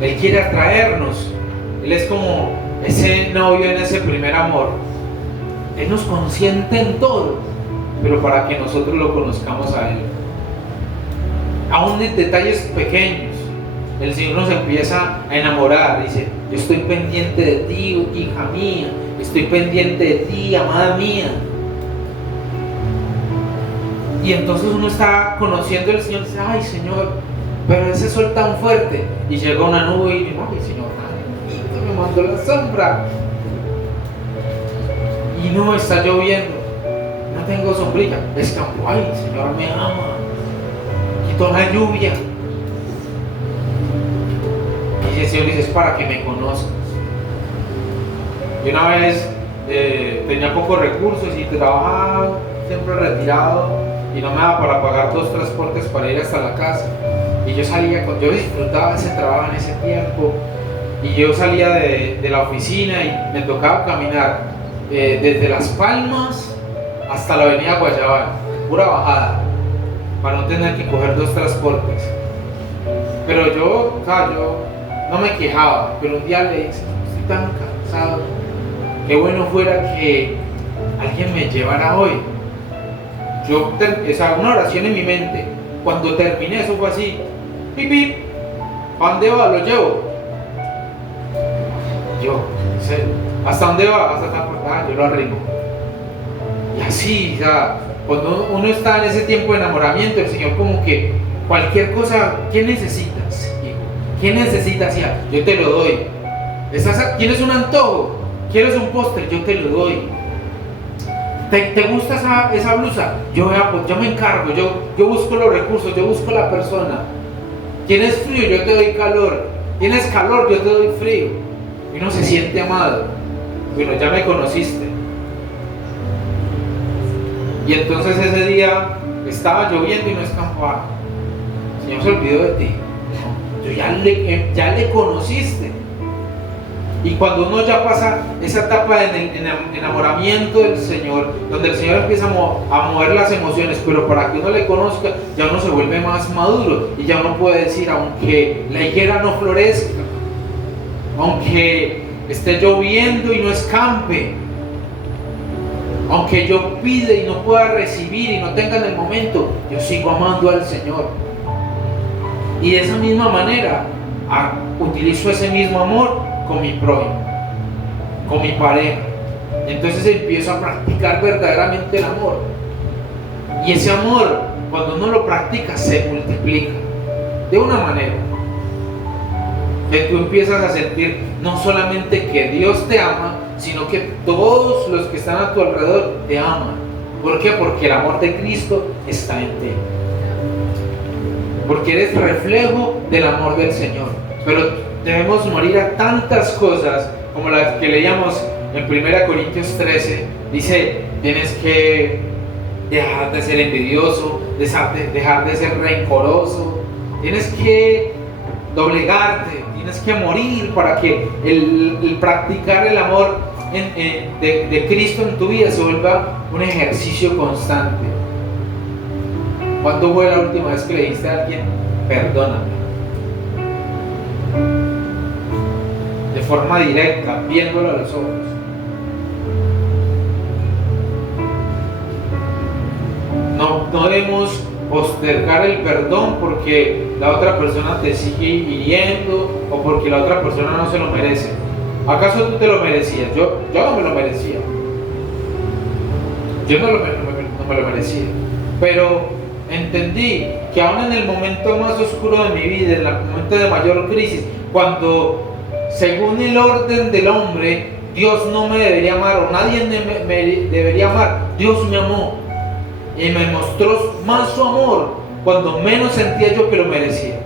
Él quiere atraernos, Él es como ese novio en ese primer amor. Él nos consiente en todo, pero para que nosotros lo conozcamos a Él. Aún en detalles pequeños, el Señor nos empieza a enamorar. Dice: yo estoy pendiente de ti, hija mía, estoy pendiente de ti, amada mía. Y entonces uno está conociendo al Señor y dice: ay, Señor, pero ese sol tan fuerte. Y llega una nube y dice: ay, Señor, me mandó la sombra. Y no está lloviendo, no tengo sombrilla. Es campo: ay, Señor me ama, quitó la lluvia. Y el Señor dice: es para que me conozcas. Y una vez tenía pocos recursos y trabajaba siempre retirado y no me daba para pagar 2 transportes para ir hasta la casa. Y yo salía, yo disfrutaba ese trabajo en ese tiempo. Y yo salía de la oficina y me tocaba caminar desde Las Palmas hasta la avenida Guayabal, pura bajada, para no tener que coger 2 transportes. Pero yo no me quejaba, pero un día le dije: estoy tan cansado, qué bueno fuera que alguien me llevara hoy. Una oración en mi mente. Cuando terminé, eso fue así: pip, pip, ¿a dónde va? Lo llevo. Yo, ¿hasta dónde va? Hasta acá. Yo lo arrimo. Y así, cuando uno está en ese tiempo de enamoramiento, el Señor como que cualquier cosa: ¿qué necesitas, hijo? ¿Qué necesitas, hija? Yo te lo doy. ¿Tienes un antojo? ¿Quieres un postre? Yo te lo doy. ¿Te gusta esa blusa? Yo me encargo, yo busco los recursos, yo busco la persona. ¿Tienes frío? Yo te doy calor. ¿Tienes calor? Yo te doy frío. Y uno se siente amado. Bueno, ya me conociste. Y entonces ese día estaba lloviendo y no escampaba. El Señor se olvidó de ti. Ya le conociste. Y cuando uno ya pasa esa etapa de enamoramiento del Señor, donde el Señor empieza a mover las emociones, pero para que uno le conozca, ya uno se vuelve más maduro y ya uno puede decir: aunque la higuera no florezca, aunque esté lloviendo y no escampe, aunque yo pida y no pueda recibir y no tenga en el momento, yo sigo amando al Señor. Y de esa misma manera utilizo ese mismo amor con mi prójimo, con mi pareja. Entonces empiezo a practicar verdaderamente el amor. Y ese amor, cuando uno lo practica, se multiplica de una manera que tú empiezas a sentir no solamente que Dios te ama, sino que todos los que están a tu alrededor te aman. ¿Por qué? Porque el amor de Cristo está en ti. Porque eres reflejo del amor del Señor. Pero debemos morir a tantas cosas como las que leíamos en 1 Corintios 13. Dice: tienes que dejar de ser envidioso, dejar de ser rencoroso, tienes que doblegarte, tienes que morir para que el practicar el amor de Cristo en tu vida se vuelva un ejercicio constante. ¿Cuándo fue la última vez que le dijiste a alguien: perdóname? De forma directa, viéndolo a los ojos. No debemos postergar el perdón porque la otra persona te sigue hiriendo o porque la otra persona no se lo merece. ¿Acaso tú te lo merecías? Yo no me lo merecía. Yo no me lo merecía. Pero entendí que aún en el momento más oscuro de mi vida, en el momento de mayor crisis, cuando según el orden del hombre Dios no me debería amar o nadie me debería amar, Dios me amó y me mostró más su amor cuando menos sentía yo que lo merecía.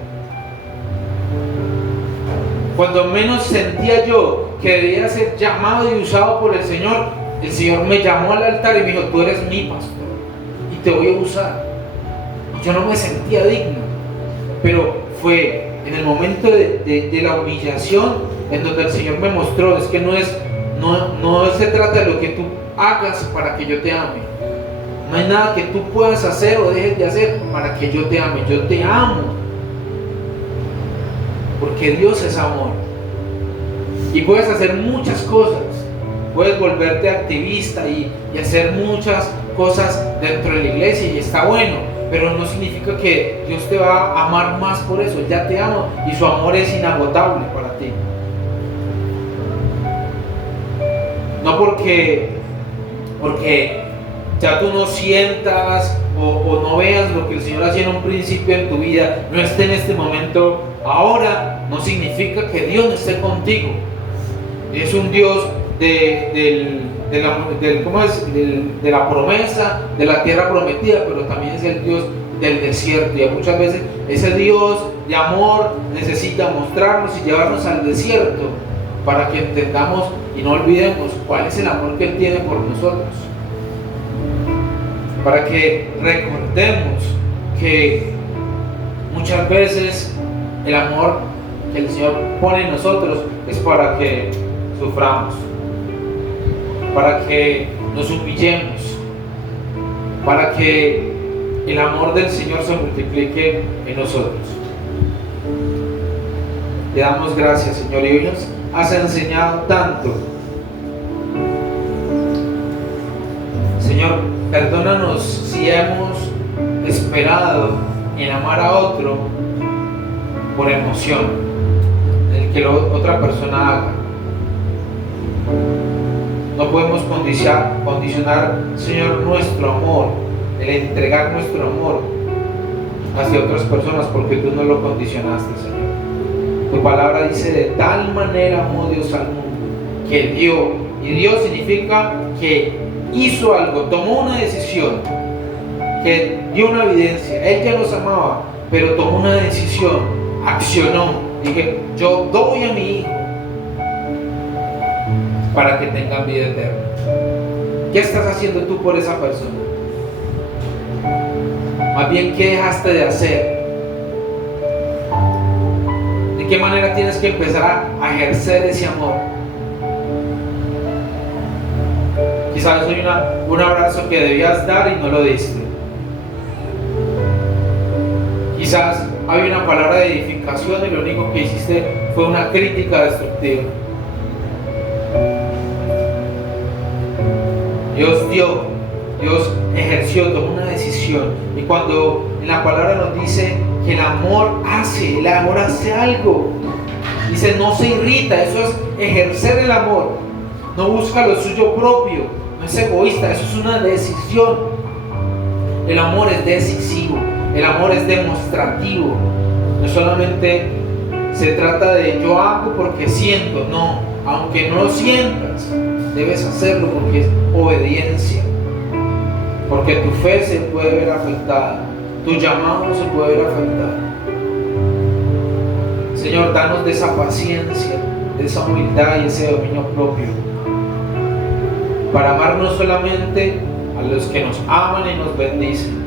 Cuando menos sentía yo que debía ser llamado y usado por el Señor me llamó al altar y me dijo: tú eres mi pastor y te voy a usar. Y yo no me sentía digno, pero fue en el momento de la humillación en donde el Señor me mostró: es que no se trata de lo que tú hagas para que yo te ame. No hay nada que tú puedas hacer o dejes de hacer para que yo te ame. Yo te amo porque Dios es amor. Y puedes hacer muchas cosas, puedes volverte activista y hacer muchas cosas dentro de la iglesia y está bueno, pero no significa que Dios te va a amar más por eso. Él ya te ama y su amor es inagotable para ti. No porque ya tú no sientas o no veas lo que el Señor hacía en un principio en tu vida, no esté en este momento ahora, no significa que Dios no esté contigo. Es un Dios de la promesa, de la tierra prometida, pero también es el Dios del desierto. Y muchas veces ese Dios de amor necesita mostrarnos y llevarnos al desierto para que entendamos y no olvidemos cuál es el amor que Él tiene por nosotros. Para que recordemos que muchas veces el amor que el Señor pone en nosotros es para que suframos, para que nos humillemos, para que el amor del Señor se multiplique en nosotros. Te damos gracias, Señor, y hoy nos has enseñado tanto. Señor, perdónanos si hemos esperado en amar a otro por emoción, el que otra persona haga. No podemos condicionar, Señor, nuestro amor, el entregar nuestro amor hacia otras personas, porque tú no lo condicionaste, Señor. Tu palabra dice: de tal manera amó Dios al mundo, que dio. Y dio significa que hizo algo, tomó una decisión, que dio una evidencia. Él ya nos amaba, pero tomó una decisión, accionó. Dije: yo doy a mi hijo para que tengan vida eterna. ¿Qué estás haciendo tú por esa persona? Más bien, ¿qué dejaste de hacer? ¿De qué manera tienes que empezar a ejercer ese amor? Quizás hoy un abrazo que debías dar y no lo diste. Quizás hay una palabra de edificación y lo único que hiciste fue una crítica destructiva. Dios dio, Dios ejerció, tomó una decisión. Y cuando en la palabra nos dice que el amor hace algo, dice: no se irrita. Eso es ejercer el amor. No busca lo suyo propio, no es egoísta, eso es una decisión. El amor es decisivo, el amor es demostrativo. No solamente se trata de yo hago porque siento, no, aunque no lo sientas, debes hacerlo porque es obediencia, porque tu fe se puede ver afectada, tu llamado se puede ver afectado. Señor, danos de esa paciencia, de esa humildad y ese dominio propio, para amar no solamente a los que nos aman y nos bendicen,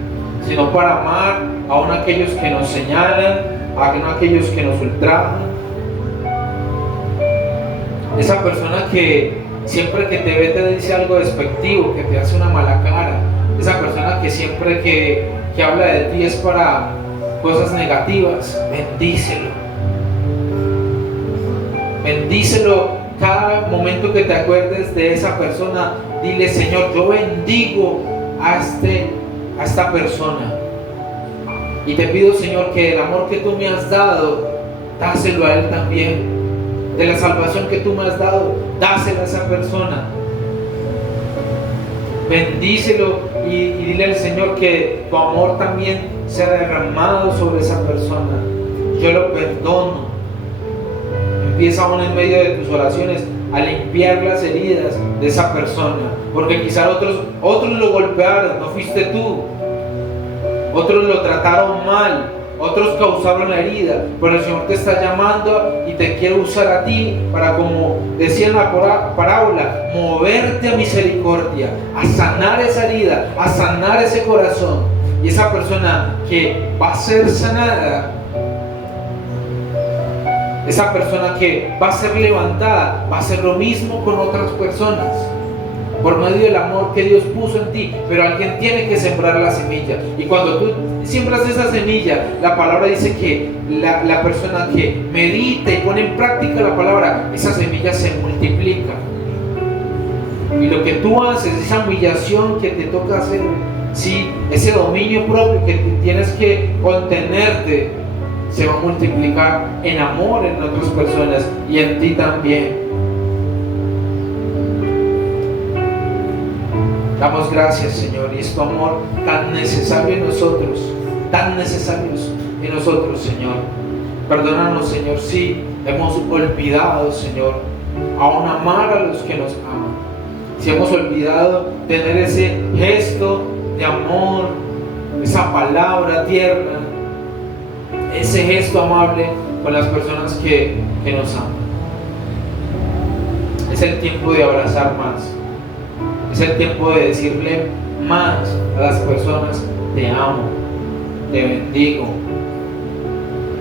sino para amar aún a aquellos que nos señalan, aún a aquellos que nos ultrajan. Esa persona que siempre que te ve te dice algo despectivo, que te hace una mala cara. Esa persona que siempre que habla de ti es para cosas negativas. Bendícelo. Bendícelo cada momento que te acuerdes de esa persona. Dile: Señor, yo bendigo a esta persona. Y te pido, Señor, que el amor que tú me has dado, dáselo a él también. De la salvación que tú me has dado, dásela a esa persona. Bendícelo y dile al Señor que tu amor también sea derramado sobre esa persona. Yo lo perdono. Empieza aún en medio de tus oraciones a limpiar las heridas de esa persona, porque quizás otros lo golpearon, no fuiste tú. Otros lo trataron mal, otros causaron la herida, pero el Señor te está llamando y te quiere usar a ti para, como decía en la parábola, moverte a misericordia, a sanar esa herida, a sanar ese corazón. Y esa persona que va a ser sanada, esa persona que va a ser levantada, va a hacer lo mismo con otras personas, por medio del amor que Dios puso en ti. Pero alguien tiene que sembrar la semilla, y cuando tú siembras esa semilla, la palabra dice que la persona que medita y pone en práctica la palabra, esa semilla se multiplica. Y lo que tú haces, esa humillación que te toca hacer, sí, ese dominio propio que tienes que contenerte, se va a multiplicar en amor en otras personas y en ti también. Damos gracias, Señor, y es tu amor tan necesario en nosotros, tan necesarios en nosotros, Señor. Perdónanos, Señor, si hemos olvidado, Señor, aún amar a los que nos aman. Si hemos olvidado tener ese gesto de amor, esa palabra tierna, ese gesto amable con las personas que nos aman. Es el tiempo de abrazar más. Es el tiempo de decirle más a las personas: te amo, te bendigo,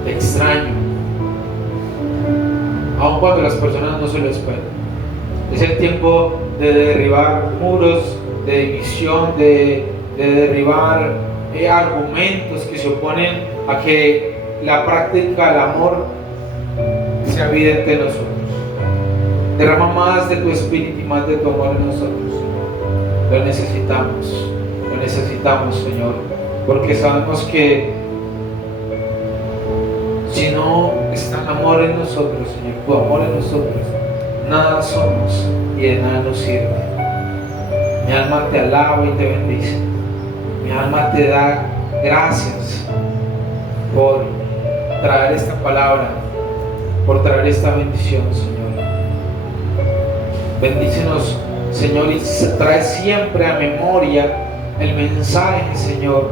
te extraño, aun cuando las personas no se lo esperan. Es el tiempo de derribar muros de división, de derribar argumentos que se oponen a que la práctica del amor sea evidente en nosotros. Derrama más de tu espíritu y más de tu amor en nosotros. Lo necesitamos, Señor, porque sabemos que si no está el amor en nosotros, Señor, tu amor en nosotros, nada somos y de nada nos sirve. Mi alma te alaba y te bendice. Mi alma te da gracias por traer esta palabra, por traer esta bendición, Señor. Bendícenos, Señor, y trae siempre a memoria el mensaje, Señor,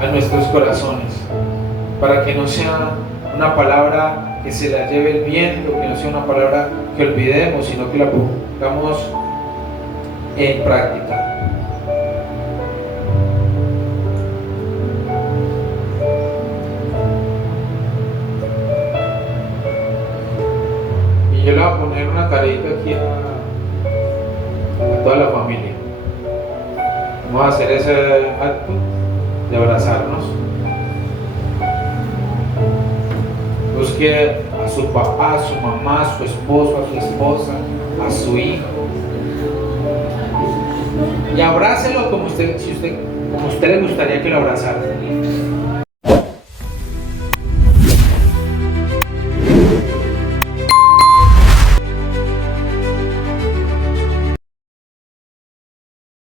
a nuestros corazones, para que no sea una palabra que se la lleve el viento, que no sea una palabra que olvidemos, sino que la pongamos en práctica. Y yo le voy a poner una carita aquí a toda la familia. Vamos a hacer ese acto de abrazarnos. Busque a su papá, a su mamá, a su esposo, a su esposa, a su hijo, y abrácelo como usted le gustaría que lo abrazara.